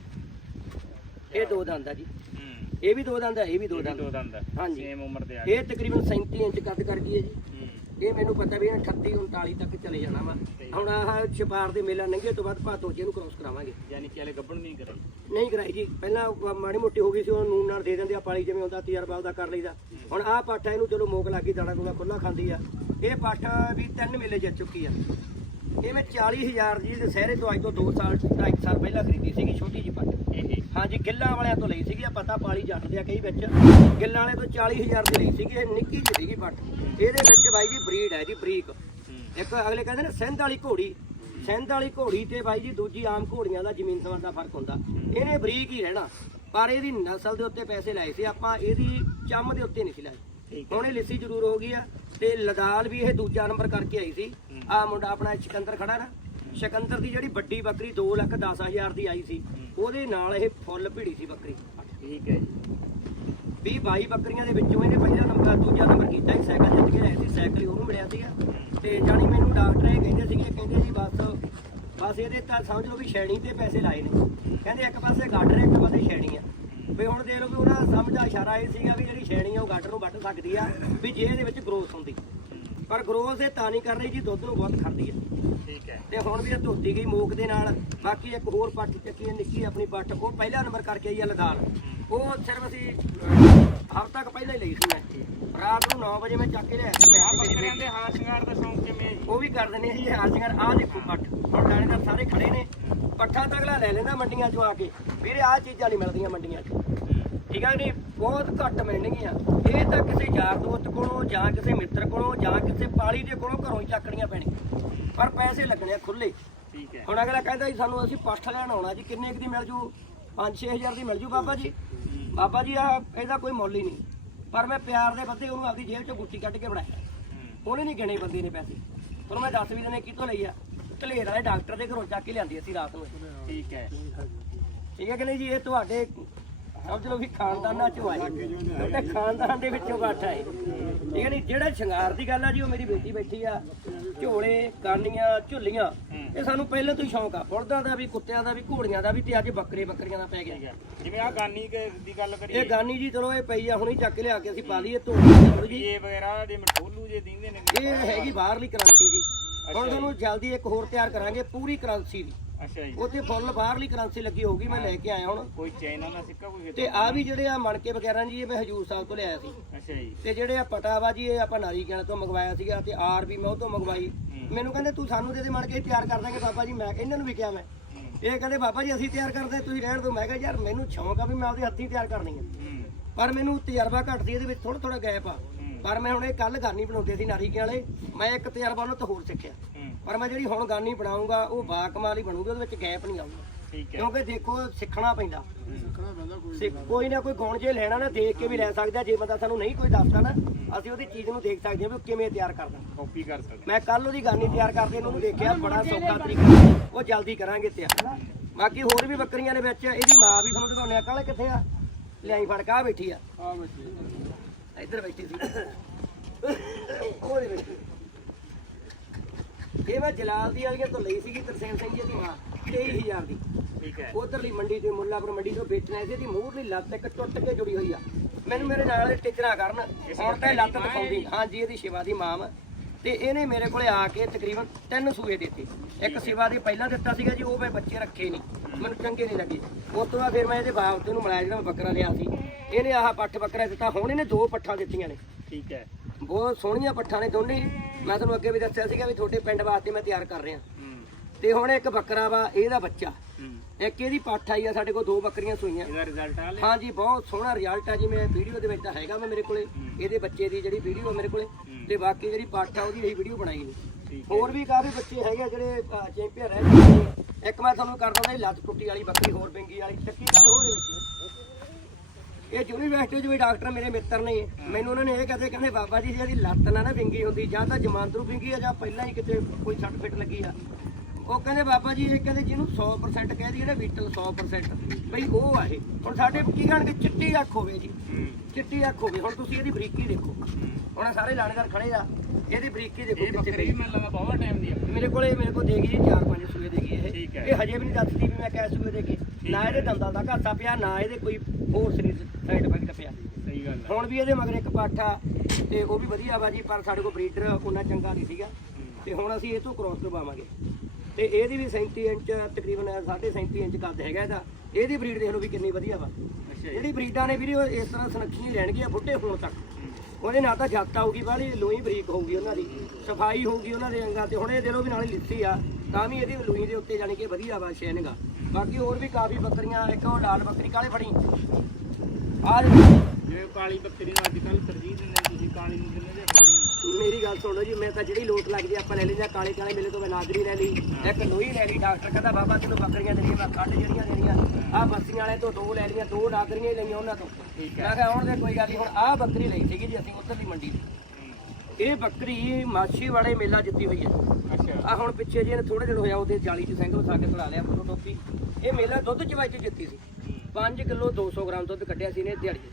ਇਹ ਦੋ ਦੰਦ ਆ ਜੀ। ਹੂੰ। ਇਹ ਵੀ ਦੋ ਦੰਦ ਆ ਇਹ ਵੀ ਦੋ ਇਹ ਵੀ ਦੰਦ। ਦੋ ਦੰਦ ਹਾਂਜੀ। ਸੇਮ ਉਮਰ ਦੇ ਆ ਗਏ ਇਹ ਤਕਰੀਬਨ 37 ਇੰਚ ਕੱਦ ਕਰ ਗਈ ਹੈ ਜੀ। ਹੂੰ। ਇਹ ਮੈਨੂੰ ਪਤਾ ਵੀ ਇਹਨੇ 38 39 ਤੱਕ ਚਲੇ ਜਾਣਾ ਵਾ। ਹੁਣ ਆਹ ਛਪਾਰ ਦੇ ਮੇਲਾ ਲੰਘੇ ਤੋਂ ਬਾਅਦ ਭਾਤੋਂ ਜੀ ਇਹਨੂੰ ਕ੍ਰੋਸ ਕਰਾਵਾਂਗੇ। ਯਾਨੀ ਕਿ ਹਲੇ ਗੱਭਣ ਨਹੀਂ ਕਰਾਈ। ਨਹੀਂ ਕਰਾਈ ਜੀ। ਪਹਿਲਾਂ ਮਾੜੀ ਮੋਟੀ ਹੋ ਗਈ ਸੀ ਉਹ ਨੂਨ ਨਾਲ ਦੇ ਦਿੰਦੇ ਆ ਪਾਲੀ ਜਿਵੇਂ ਹੁੰਦਾ ਤਜਰਬਾ ਉਹਦਾ ਕਰ ਲਈਦਾ। ਹੁਣ ਆਹ ਪਾਠਾ ਇਹਨੂੰ ਚਲੋ ਮੋਕ ਲੱਗੀ ਦਾਣਾ ਦੂਣਾ ਖੁੱਲਾ ਖਾਂਦੀ ਆ। ਇਹ ਪਾਠਾ ਵੀ ਤਿੰਨ ਮੇਲੇ ਜਿੱਤ ਚੁੱਕੀ ਆ। ਇਹ ਮੈਂ 40000 ਦੀ ਦੁਸਹਿਰੇ ਤੋਂ ਅੱਜ ਤੋਂ 2 ਸਾਲ 2.5 ਸਾਲ ਪਹਿਲਾਂ ਖਰੀਦੀ ਸੀਗੀ ਛੋਟੀ ਜਿਹੀ ਪੱਟ। ਇਹ ਹਾਂਜੀ ਗਿੱਲਾਂ ਵਾਲਿਆਂ ਤੋਂ ਲਈ ਸੀਗੀ ਆ ਪਤਾ ਪਾਲੀ ਜੱਟ ਦੇ ਆ ਕਈ ਵਿੱਚ। ਗਿੱਲਾਂ ਵਾਲੇ ਤੋਂ 40000 ਦੀ ਲਈ ਸੀਗੀ ਇਹ ਨਿੱਕੀ ਜਿਹੀ ਸੀਗੀ ਪੱਟ। ਇਹਦੇ ਵਿੱਚ ਬਾਈ ਜੀ ਬਰੀਡ ਹੈ ਜੀ ਬਰੀਕ। ਇੱਕ ਅਗਲੇ ਕਹਿੰਦੇ ਨੇ ਸਿੰਧ ਵਾਲੀ ਘੋੜੀ। ਸਿੰਧ ਵਾਲੀ ਘੋੜੀ ਤੇ ਬਾਈ ਜੀ ਦੂਜੀ ਆਮ ਘੋੜੀਆਂ ਦਾ ਜ਼ਮੀਨ ਸਮਾਨ ਦਾ ਫ਼ਰਕ ਹੁੰਦਾ। ਇਹਨੇ ਬਰੀਕ ਹੀ ਰਹਿਣਾ। ਪਰ ਇਹਦੀ ਨਸਲ ਦੇ ਉੱਤੇ ਪੈਸੇ ਲਾਏ ਸੀ ਆਪਾਂ ਇਹਦੀ ਚੰਮ ਦੇ ਉੱਤੇ ਨਹੀਂ ਸੀ ਲਾਏ। ਹੁਣ ਇਹ ਲਿੱਸੀ ਜ਼ਰੂਰ ਹੋ ਗਈ ਆ। ਤੇ ਲਦਾਲ ਵੀ ਇਹ ਦੂਜਾ ਨੰਬਰ ਕਰਕੇ ਆਈ ਸੀ। ਆ ਮੁੰਡਾ ਆਪਣਾ ਸਿਕੰਦਰ ਖੜਾ ਨਾ। ਸਿਕੰਦਰ ਦੀ ਜਿਹੜੀ ਵੱਡੀ ਬੱਕਰੀ 2 ਲੱਖ 10 ਹਜ਼ਾਰ ਦੀ ਆਈ ਸੀ ਉਹਦੇ ਨਾਲ ਇਹ ਫੁੱਲ ਭੀੜੀ ਸੀ ਬੱਕਰੀ। ਠੀਕ ਹੈ ਜੀ। 20 22 ਬੱਕਰੀਆਂ ਦੇ ਵਿੱਚੋਂ ਇਹਨੇ ਪਹਿਲਾ ਨੰਬਰ ਦੂਜਾ ਨੰਬਰ ਕੀਤਾ ਸੀ ਸਾਈਕਲ ਜਿੱਤ ਕੇ ਲਿਆ ਸੀ ਸਾਈਕਲ ਉਹਨੂੰ ਮਿਲਿਆ ਸੀਗਾ। ਤੇ ਜਾਣੀ ਮੈਨੂੰ ਡਾਕਟਰ ਇਹ ਕਹਿੰਦੇ ਸੀਗੇ ਕਹਿੰਦੇ ਜੀ ਬਸ ਬਸ ਇਹਦੇ ਤਾਂ ਸਮਝ ਲਓ ਵੀ ਸ਼ੈਣੀ ਤੇ ਪੈਸੇ ਲਾਏ ਨੇ। ਕਹਿੰਦੇ ਇੱਕ ਪਾਸੇ ਗਾਡਰ ਇੱਕ ਪਾਸੇ ਸ਼ੈਣੀ ਆ। ਵੀ ਹੁਣ ਦੇਖ ਲਓ ਵੀ ਉਹਨਾਂ ਦਾ ਸਮਝ ਦਾ ਇਸ਼ਾਰਾ ਇਹ ਸੀਗਾ ਵੀ ਜਿਹੜੀ ਸ਼ੈਣੀ ਆ ਉਹ ਗਾਡਰ ਨੂੰ ਵੱਢ ਸਕਦੀ ਆ ਵੀ ਜੇ ਇਹਦੇ ਵਿੱਚ ਗਰੋਥ ਹੁੰਦੀ। ਪਰ ਗਰੋਥ ਇਹ ਤਾਂ ਨਹੀਂ ਕਰ ਰਹੀ ਜੀ ਦੁੱਧ ਨੂੰ ਬਹੁਤ ਖਾਂਦੀ ਹੈ ਠੀਕ ਹੈ। ਤੇ ਹੁਣ ਵੀ ਇਹ ਧੋਤੀ ਗਈ ਮੂਕ ਦੇ ਨਾਲ ਬਾਕੀ ਇੱਕ ਹੋਰ ਪੱਟ ਚੱਕੀ ਹੈ ਨਿੱਕੀ ਆਪਣੀ ਪੱਟ ਉਹ ਪਹਿਲਾ ਨੰਬਰ ਕਰਕੇ ਆਈ ਆ ਲਦਾਲ ਉਹ ਸਿਰਫ ਅਸੀਂ ਹਫ਼ਤਾ ਕੁ ਪਹਿਲਾਂ ਹੀ ਲਈ ਸੀ ਮੈਂ। ਰਾਤ ਨੂੰ 9 ਵਜੇ ਮੈਂ ਚੱਕ ਕੇ ਲਿਆ ਮੈਂ ਆ ਬੱਕਰਿਆਂ ਦੇ ਹਾਰ ਸ਼ਿੰਗਾਰ ਦਾ ਸ਼ੌਂਕ ਕਿਵੇਂ ਹੈ? ਉਹ ਵੀ ਕਰ ਦਿੰਦੇ ਆ ਜੀ ਹਾਜ਼ਰ ਆ ਦੇਖੋ ਪੱਟ। ਹੁਣ ਜਾਣਕਾਰ ਸਾਰੇ ਖੜੇ ਨੇ। ਪੱਠਾ ਤਗਲਾ ਲੈ ਲੈਂਦਾ ਮੰਡੀਆਂ ਚੋਂ ਆ ਕੇ। ਵੀਰੇ ਆਹ ਚੀਜ਼ਾਂ ਨਹੀਂ ਮਿਲਦੀਆਂ ਮੰਡੀਆਂ 'ਚ। ਠੀਕ ਹੈ ਨਹੀਂ? ਬਹੁਤ ਘੱਟ ਮਿਲਣਗੀਆਂ। ਇਹ ਤਾਂ ਕਿਸੇ ਯਾਰ ਦੋਸਤ ਕੋਲੋਂ ਜਾਂ ਕਿਸੇ ਮਿੱਤਰ ਕੋਲੋਂ ਜਾਂ ਕਿਸੇ ਪਾਲੀ ਦੇ ਕੋਲੋਂ ਘਰੋਂ ਹੀ ਚੱਕਣੀਆਂ ਪੈਣੀਆਂ। ਪਰ ਪੈਸੇ ਲੱਗਣੇ ਆ ਖੁੱਲੇ ਠੀਕ ਹੈ। ਹੁਣ ਅਗਲਾ ਕਹਿੰਦਾ ਜੀ ਸਾਨੂੰ ਅਸੀਂ ਪੱਠ ਲੈਣ ਆਉਣਾ ਜੀ ਕਿੰਨੇ ਕੁ ਦੀ ਮਿਲ ਜੂ? 5-6000 ਦੀ ਮਿਲ ਜੂ ਬਾਬਾ ਜੀ। ਬਾਬਾ ਜੀ ਆ ਇਹਦਾ ਕੋਈ ਮੁੱਲ ਹੀ ਨਹੀਂ। ਪਰ ਮੈਂ ਪਿਆਰ ਦੇ ਬੱਦੇ ਉਹਨੂੰ ਆਪਦੀ ਜੇਬ ਚੋਂ ਗੁੱਟੀ ਕੱਢ ਕੇ ਬਣਾਇਆ। ਉਹਨੇ ਨਹੀਂ ਗਿਣੇ ਬੰਦੇ ਨੇ ਪੈਸੇ। ਤੁਹਾਨੂੰ ਮੈਂ ਦੱਸ ਵੀ ਦਿੰਦੇ ਕਿੱਥੋਂ ਲਈ ਆ? ਢਲੇਰ ਵਾਲੇ ਡਾਕਟਰ ਦੇ ਘਰੋਂ ਚੱਕ ਕੇ ਲਿਆਂਦੀ ਅਸੀਂ ਰਾਤ ਨੂੰ। ਠੀਕ ਹੈ। ਠੀਕ ਹੈ ਕਿ ਨਹੀਂ ਜੀ ਇਹ ਤੁਹਾਡੇ ਸਮਝ ਲਓ ਵੀ ਖਾਨਦਾਨਾਂ ਚੋਂ ਆਏ। ਤੁਹਾਡੇ ਖਾਨਦਾਨ ਦੇ ਵਿੱਚੋਂ ਘੱਟ ਆਏ। ਠੀਕ ਹੈ ਨਹੀਂ ਜਿਹੜਾ ਸ਼ਿੰਗਾਰ ਦੀ ਗੱਲ ਆ ਜੀ ਉਹ ਮੇਰੀ ਬੇਟੀ ਬੈਠੀ ਆ। ਝੋਲੇ ਕਾਨੀਆਂ ਝੁੱਲੀਆਂ ਇਹ ਸਾਨੂੰ ਪਹਿਲਾਂ ਤੋਂ ਹੀ ਸ਼ੌਂਕ ਆ। ਬੁਲਦਾਂ ਦਾ ਵੀ ਕੁੱਤਿਆਂ ਦਾ ਵੀ ਘੋੜੀਆਂ ਦਾ ਵੀ ਤੇ ਅੱਜ ਬੱਕਰੇ ਬੱਕਰੀਆਂ ਦਾ ਪੈ ਗਿਆ। ਜਿਵੇਂ ਆ ਗਾਨੀ ਦੀ ਗੱਲ ਕਰੀਏ। ਇਹ ਗਾਨੀ ਜੀ ਚਲੋ ਇਹ ਪਈ ਆ ਹੁਣੇ ਚੱਕ ਲਿਆ ਕੇ ਅਸੀਂ ਪਾ ਲਈਏ ਧੋ ਜੀ। ਇਹ ਵਗੈਰਾ ਦੇ ਮਠੋਲੂ ਜੇ ਦਿੰਦੇ ਨੇ। ਇਹ ਹੈਗੀ ਬਾਹਰਲੀ ਕਰੰਸੀ ਜੀ। ਹੁਣ ਤੁਹਾਨੂੰ ਜਲਦੀ ਇੱਕ ਹੋਰ ਤਿਆਰ ਕਰਾਂਗੇ ਪੂਰੀ ਕਰੰਸੀ ਦੀ। ਅੱਛਾ ਜੀ। ਉੱਥੇ ਫੁੱਲ ਬਾਹਰਲੀ ਕਰੰਸੀ ਲੱਗੀ ਹੋਊਗੀ ਮੈਂ ਲੈ ਕੇ ਆਇਆ ਹੁਣ। ਕੋਈ ਚਾਈਨਾ ਦਾ ਸਿੱਕਾ ਕੋਈ ਤੇ ਆ ਵੀ ਜਿਹੜੇ ਆ ਮਣਕੇ ਵਗੈਰਾ ਜੀ ਇਹ ਮੈਂ ਹਜੂਰ ਸਾਹਿਬ ਤੋਂ ਲਿਆਇਆ ਸੀ। ਅੱਛਾ ਜੀ। ਤੇ ਜਿਹੜੇ ਆ ਪਟਾਵਾ ਜੀ ਇਹ ਆਪਾਂ ਨਾਰੀ ਕਹਿਣ ਤੋਂ ਮੰਗਵਾਇਆ ਸੀਗਾ ਤੇ ਆਰ ਵੀ ਮੈਂ ਉਹ ਤੋਂ ਮੰਗਵਾਈ। ਮੈਨੂੰ ਕਹਿੰਦੇ ਤੂੰ ਸਾਨੂੰ ਦੇ ਦੇ ਮਣ ਕੇ ਤਿਆਰ ਕਰ ਦਾਂਗੇ ਬਾਬਾ ਜੀ। ਮੈਂ ਇਹਨਾਂ ਨੂੰ ਵੀ ਕਿਹਾ ਮੈਂ। ਇਹ ਕਹਿੰਦੇ ਬਾਬਾ ਜੀ ਅਸੀਂ ਤਿਆਰ ਕਰਦੇ ਤੁਸੀਂ ਰਹਿਣ ਦਿਓ। ਮੈਂ ਕਿਹਾ ਯਾਰ ਮੈਨੂੰ ਸ਼ੌਂਕ ਆ ਵੀ ਮੈਂ ਆਪਦੇ ਹੱਥੀਂ ਤਿਆਰ ਕਰਨੀ ਹੂੰ। ਪਰ ਮੈਨੂੰ ਤਜਰਬਾ ਘੱਟ ਸੀ ਇਹਦੇ ਵਿੱਚ ਥੋੜਾ ਥੋੜਾ ਗੈਪ ਆ। ਪਰ ਮੈਂ ਹੁਣ ਇਹ ਕੱਲ ਗਾਨੀ ਬਣਾਉਂਦੇ ਸੀ ਨਾਰੀਕੇ ਵਾਲੇ ਮੈਂ ਇੱਕ ਤਜਰਬਾ ਉਹਨਾਂ ਤੋਂ ਹੋਰ ਸਿੱਖਿਆ। ਪਰ ਮੈਂ ਜਿਹੜੀ ਹੁਣ ਗਾਨੀ ਬਣਾਉਂਗਾ ਉਹ ਬਾਕਮਾਲ ਹੀ ਬਣੂਗੀ ਉਹਦੇ ਵਿੱਚ ਗੈਪ ਨਹੀਂ ਆਊਗਾ। ਠੀਕ ਹੈ। ਕਿਉਂਕਿ ਦੇਖੋ ਸਿੱਖਣਾ ਪੈਂਦਾ। ਸਿੱਖ ਕੋਈ ਨਾ ਕੋਈ ਗੁਣ ਜੇ ਲੈਣਾ ਨਾ ਦੇਖ ਕੇ ਵੀ ਲੈ ਸਕਦਾ ਜੇ ਬੰਦਾ ਸਾਨੂੰ ਨਹੀਂ ਕੋਈ ਦੱਸਦਾ ਨਾ ਅਸੀਂ ਉਹਦੀ ਚੀਜ਼ ਨੂੰ ਦੇਖ ਸਕਦੇ ਹਾਂ ਵੀ ਉਹ ਕਿਵੇਂ ਤਿਆਰ ਕਰਦਾ। ਕਾਪੀ ਕਰ ਸਕਦੇ। ਮੈਂ ਕੱਲ ਉਹਦੀ ਗਾਨੀ ਤਿਆਰ ਕਰਦੇ ਨੂੰ ਉਹਨੂੰ ਦੇਖਿਆ ਬੜਾ ਸੌਖਾ ਤਰੀਕਾ। ਉਹ ਜਲਦੀ ਕਰਾਂਗੇ ਤਿਆਰ। ਬਾਕੀ ਹੋਰ ਵੀ ਬੱਕਰੀਆਂ ਦੇ ਵਿੱਚ ਇਹਦੀ ਮਾਂ ਵੀ ਤੁਹਾਨੂੰ ਦਿਖਾਉਂਦੇ ਆ ਕਾਲੇ ਕਿੱਥੇ ਆ? ਲਿਆਈ ਫੜ ਕਾ ਬੈਠੀ ਆ। ਇੱਧਰ ਬੈਠੀ ਸੀ। ਉਹਦੇ ਬੈਠੀ। ਇਹ ਮੈਂ ਜਲਾਲ ਦੀ ਵਾਲੀਆਂ ਤੋਂ ਲਈ ਸੀਗੀ ਤਰਸੇਮ ਸਿੰਘ ਜੀ ਦੀ ਮਾਂ 23000 ਦੀ। ਠੀਕ ਹੈ। ਉਧਰਲੀ ਮੰਡੀ ਤੇ ਮੁੱਲਾਪੁਰ ਮੰਡੀ ਤੋਂ ਵੇਚਣਾ ਸੀ ਇਹਦੀ ਮੂਹਰਲੀ ਲੱਤ ਇੱਕ ਟੁੱਟ ਕੇ ਜੁੜੀ ਹੋਈ ਆ। ਮੈਨੂੰ ਮੇਰੇ ਨਾਲ ਦੇ ਟਿਚਰਾ ਕਰਨ ਹੁਣ ਤਾਂ ਇਹ ਲੱਤ ਦਿਖਾਉਂਦੀ। ਹਾਂਜੀ ਇਹਦੀ ਸ਼ਿਵਾ ਦੀ ਮਾਂ ਵਾ। ਤੇ ਇਹਨੇ ਮੇਰੇ ਕੋਲੇ ਆ ਕੇ ਤਕਰੀਬਨ ਤਿੰਨ ਸੂਏ ਦਿੱਤੇ। ਇੱਕ ਸ਼ਿਵਾ ਦੀ ਪਹਿਲਾਂ ਦਿੱਤਾ ਸੀਗਾ ਜੀ ਉਹ ਮੈਂ ਬੱਚੇ ਰੱਖੇ ਨਹੀਂ। ਮੈਨੂੰ ਚੰਗੇ ਨਹੀਂ ਲੱਗੇ। ਉਸ ਤੋਂ ਬਾਅਦ ਫਿਰ ਮੈਂ ਇਹਦੇ ਬਾਪ ਤੇ ਨੂੰ ਮਿਲਾਇਆ ਜਿਹੜਾ ਮੈਂ ਬੱਕਰਾ ਲਿਆ ਸੀ। ਇਹਨੇ ਆਹ ਪੱਠ ਬੱਕਰਾ ਦਿੱਤਾ ਹੁਣ ਇਹਨੇ ਦੋ ਪੱਠਾਂ ਦਿੱਤੀਆਂ ਨੇ। ਠੀਕ ਹੈ। ਬਹੁਤ ਸੋਹਣੀਆਂ ਪੱਠਾਂ ਨੇ ਦੋਨੇ। ਮੈਂ ਤੁਹਾਨੂੰ ਅੱਗੇ ਵੀ ਦੱਸਿਆ ਸੀਗਾ ਵੀ ਤੁਹਾਡੇ ਪਿੰਡ ਵਾਸਤੇ ਮੈਂ ਤਿਆਰ ਕਰ ਰਿਹਾ। ਤੇ ਹੁਣ ਇੱਕ ਬੱਕਰਾ ਵਾ ਇਹਦਾ ਬੱਚਾ। ਇੱਕ ਇਹਦੀ ਪੱਠ ਆਈ ਆ ਸਾਡੇ ਕੋਲ ਦੋ ਬੱਕਰੀਆਂ ਸੂਈਆਂ। ਇਹਦਾ ਰਿਜ਼ਲਟ ਆ ਲੈ ਹਾਂਜੀ ਬਹੁਤ ਸੋਹਣਾ ਰਿਜ਼ਲਟ ਆ ਜੀ। ਮੈਂ ਵੀਡੀਓ ਦੇ ਵਿੱਚ ਤਾਂ ਹੈਗਾ ਮੈਂ ਮੇਰੇ ਕੋਲੇ। ਇਹਦੇ ਬੱਚੇ ਦੀ ਜਿਹੜੀ ਵੀਡੀਓ ਮੇਰੇ ਕੋਲੇ। ਤੇ ਬਾਕੀ ਜਿਹੜੀ ਪੱਠ ਆ ਉਹਦੀ ਅਸੀਂ ਵੀਡੀਓ ਬਣਾਈ ਠੀਕ ਹੋਰ ਵੀ ਕਾਫੀ ਬੱਚੇ ਹੈਗੇ ਜਿਹੜੇ ਚੈਂਪੀਅਨ ਰਹਿ ਨੇ। ਇੱਕ ਮੈਂ ਤੁਹਾਨੂੰ ਕਰ ਦਿੰਦਾ ਲੱਤ ਟੁੱਟੀ ਵਾਲੀ ਬੱਕਰੀ ਹੋਰ ਪਿੰਗੀ ਵਾਲੀ। ਚੱਕੀ ਵਾਲੇ ਹੋਰ ਦੇ ਵਿੱਚ ਇਹ ਯੂਨੀਵਰਸਿਟੀ 'ਚ ਵੀ ਡਾਕਟਰ ਮੇਰੇ ਮਿੱਤਰ ਨੇ। ਮੈਨੂੰ ਉਹਨਾਂ ਨੇ ਇਹ ਕਹਦੇ ਕਹਿੰਦੇ ਬਾਬਾ ਜੀ ਜਿਹੜੀ ਲੱਤ ਨਾ ਨਾ ਵਿੰਗੀ ਹੁੰਦੀ ਜਾਂ ਤਾਂ ਜਮਾਂਦਰੂ ਵਿੰਗੀ ਆ ਜਾਂ ਪਹਿਲਾਂ ਹੀ ਕਿਤੇ ਕੋਈ ਸੱਟ ਫਿੱਟ ਲੱਗੀ ਆ। ਉਹ ਕਹਿੰਦੇ ਬਾਬਾ ਜੀ ਇਹ ਕਹਿੰਦੇ ਜਿਹਨੂੰ 100% ਕਹਿ ਦਈਏ ਨਾ ਵੀਟਲ 100% ਬਈ ਉਹ ਆ ਇਹ। ਹੁਣ ਸਾਡੇ ਕੀ ਕਹਿਣਗੇ? ਚਿੱਟੀ ਅੱਖ ਹੋਵੇ ਜੀ ਚਿੱਟੀ ਅੱਖ ਹੋਵੇ ਹੁਣ ਤੁਸੀਂ ਇਹਦੀ ਬਰੀਕੀ ਦੇਖੋ। ਹੁਣ ਸਾਰੇ ਲਾਣੇਦਾਰ ਖੜੇ ਆ। ਇਹਦੀ ਬਰੀਕੀ ਦੇਖੋ ਇਹ ਬੱਕਰੀ ਵੀ ਮੰਨ ਬਹੁਤ ਟਾਈਮ ਦੀ ਆ। ਮੇਰੇ ਕੋਲੇ ਮੇਰੇ ਕੋਲ ਦੇਗੀ ਜੀ 4-5 ਸੂਏ ਦੇਗੀ ਇਹ। ਠੀਕ ਹੈ। ਇਹ ਹਜੇ ਵੀ ਨਹੀਂ ਦੱਸਦੀ ਵੀ ਮੈਂ ਕਿਹ ਸੂਏ ਦੇਗੀ ਨਾ ਇਹਦੇ ਦੰਦਾਂ ਦਾ ਘਾਟਾ ਪਿਆ ਨਾ ਇਹਦੇ ਕੋਈ ਹੋਰ ਸਰੀਰ ਸਾਈਡ ਇਫੈਕਟ ਪਿਆ। ਸਹੀ ਗੱਲ ਹੈ। ਹੁਣ ਵੀ ਇਹਦੇ ਮਗਰ ਇੱਕ ਪਾਠਾ ਤੇ ਉਹ ਵੀ ਵਧੀਆ ਵਾ ਜੀ ਪਰ ਸਾਡੇ ਕੋਲ ਬਰੀਡਰ ਉਹਨਾਂ ਚੰਗਾ ਨਹੀਂ ਸੀਗਾ। ਤੇ ਹੁਣ ਅਸੀਂ ਇਹ ਤੋਂ ਕ੍ਰੋਸ ਕਰਵਾਵਾਂਗੇ। ਤੇ ਇਹਦੀ ਵੀ 37 ਇੰਚ ਤਕਰੀਬਨ 37.5 ਇੰਚ ਕੱਦ ਹੈਗਾ ਇਹਦਾ। ਇਹਦੀ ਬਰੀਡ ਦੇਖ ਲਓ ਵੀ ਕਿੰਨੀ ਵਧੀਆ ਵਾ। ਅੱਛਾ ਜੀ। ਜਿਹੜੀ ਬਰੀਡਾਂ ਨੇ ਵੀਰੇ ਉਹ ਇਸ ਤਰ੍ਹਾਂ ਸੁਨੱਖੀਆਂ ਹੀ ਰਹਿਣਗੀਆਂ ਬੁੱਢੇ ਹੋਣ ਤੱਕ। ਉਹਦੇ ਨਾਲ ਤਾਂ ਜੱਤ ਆਊਗੀ ਬਾਹਲੀ ਲੋਈ ਬਰੀਕ ਹੋਊਗੀ ਉਹਨਾਂ ਦੀ, ਸਫ਼ਾਈ ਹੋਊਗੀ ਉਹਨਾਂ ਦੇ ਅੰਗਾਂ ਤੇ, ਹੁਣ ਇਹ ਦਿਲੋਂ ਵੀ ਨਾਲੇ ਲਿੱਤੀ ਆ, ਤਾਂ ਵੀ ਇਹਦੀ ਲੋਈ ਦੇ ਉੱਤੇ ਜਾਣੀ ਕਿ ਵਧੀਆ ਵਾ ਸ਼ੈਨਗਾ ਬਾਕੀ ਹੋਰ ਵੀ ਕਾਫੀ ਬੱਕਰੀਆਂ, ਇੱਕ ਉਹ ਲਾਲ ਬੱਕਰੀ ਕਾਲੇ ਫੜੀ? ਆ ਜਿਵੇਂ ਕਾਲੀ ਬੱਕਰੀ ਨੂੰ ਅੱਜ ਕੱਲ ਤਰਜੀਹ ਦਿੰਦੇ ਤੁਸੀਂ ਕਾਲੀ ਨੂੰ ਦਿੰਦੇ ਜਾਂ ਮੇਰੀ ਗੱਲ ਸੁਣ ਜੀ ਮੈਂ ਤਾਂ ਜਿਹੜੀ ਲੋਟ ਲੱਗਦੀ ਆਪਾਂ ਲੈ ਲੈਂਦੇ ਆ ਕਾਲੇ ਕਾਲੇ ਮੇਲੇ ਤੋਂ ਮੈਂ ਨਾਗਰੀ ਲੈ ਲਈ ਇੱਕ ਲੋਈ ਲੈ ਲਈ ਡਾਕਟਰ ਕਹਿੰਦਾ ਬਾਬਾ ਤੈਨੂੰ ਬੱਕਰੀਆਂ ਦੇਣੀਆਂ ਮੈਂ ਕੱਢ ਜਿਹੜੀਆਂ ਦੇਣੀਆਂ ਆ ਬੱਸੀਆਂ ਵਾਲੇ ਤੋਂ ਦੋ ਲੈ ਲਈਆਂ ਦੋ ਨਾਗਰੀਆਂ ਹੀ ਲਈਆਂ ਉਹਨਾਂ ਤੋਂ। ਮੈਂ ਕਿਹਾ ਹੁਣ ਦੇ ਕੋਈ ਗੱਲ ਨਹੀਂ ਹੁਣ ਆਹ ਬੱਕਰੀ ਲਈ ਸੀਗੀ ਜੀ ਅਸੀਂ ਉੱਧਰ ਦੀ। ਮੰਡੀ ਤੋਂ ਇਹ ਬੱਕਰੀ ਮਾਛੀ ਵਾਲੇ ਮੇਲਾ ਜਿੱਤੀ ਹੋਈ ਹੈ। ਅੱਛਾ। ਆ ਹੁਣ ਪਿੱਛੇ ਜੇ ਥੋੜੇ ਦਿਨ ਹੋਇਆ ਉਹਦੇ 40 ਚ ਖਾ ਕੇ ਖੜਾ ਲਿਆ ਫੋਟੋ ਟੋਪੀ। ਇਹ ਮੇਲਾ ਦੁੱਧ ਚ ਵਿੱਚ ਜਿੱਤੀ ਸੀ। 5 ਕਿਲੋ 200 ਗ੍ਰਾਮ ਦੁੱਧ ਕੱਢਿਆ ਸੀ ਨੇ ਦਿਹਾੜੀ 'ਚ,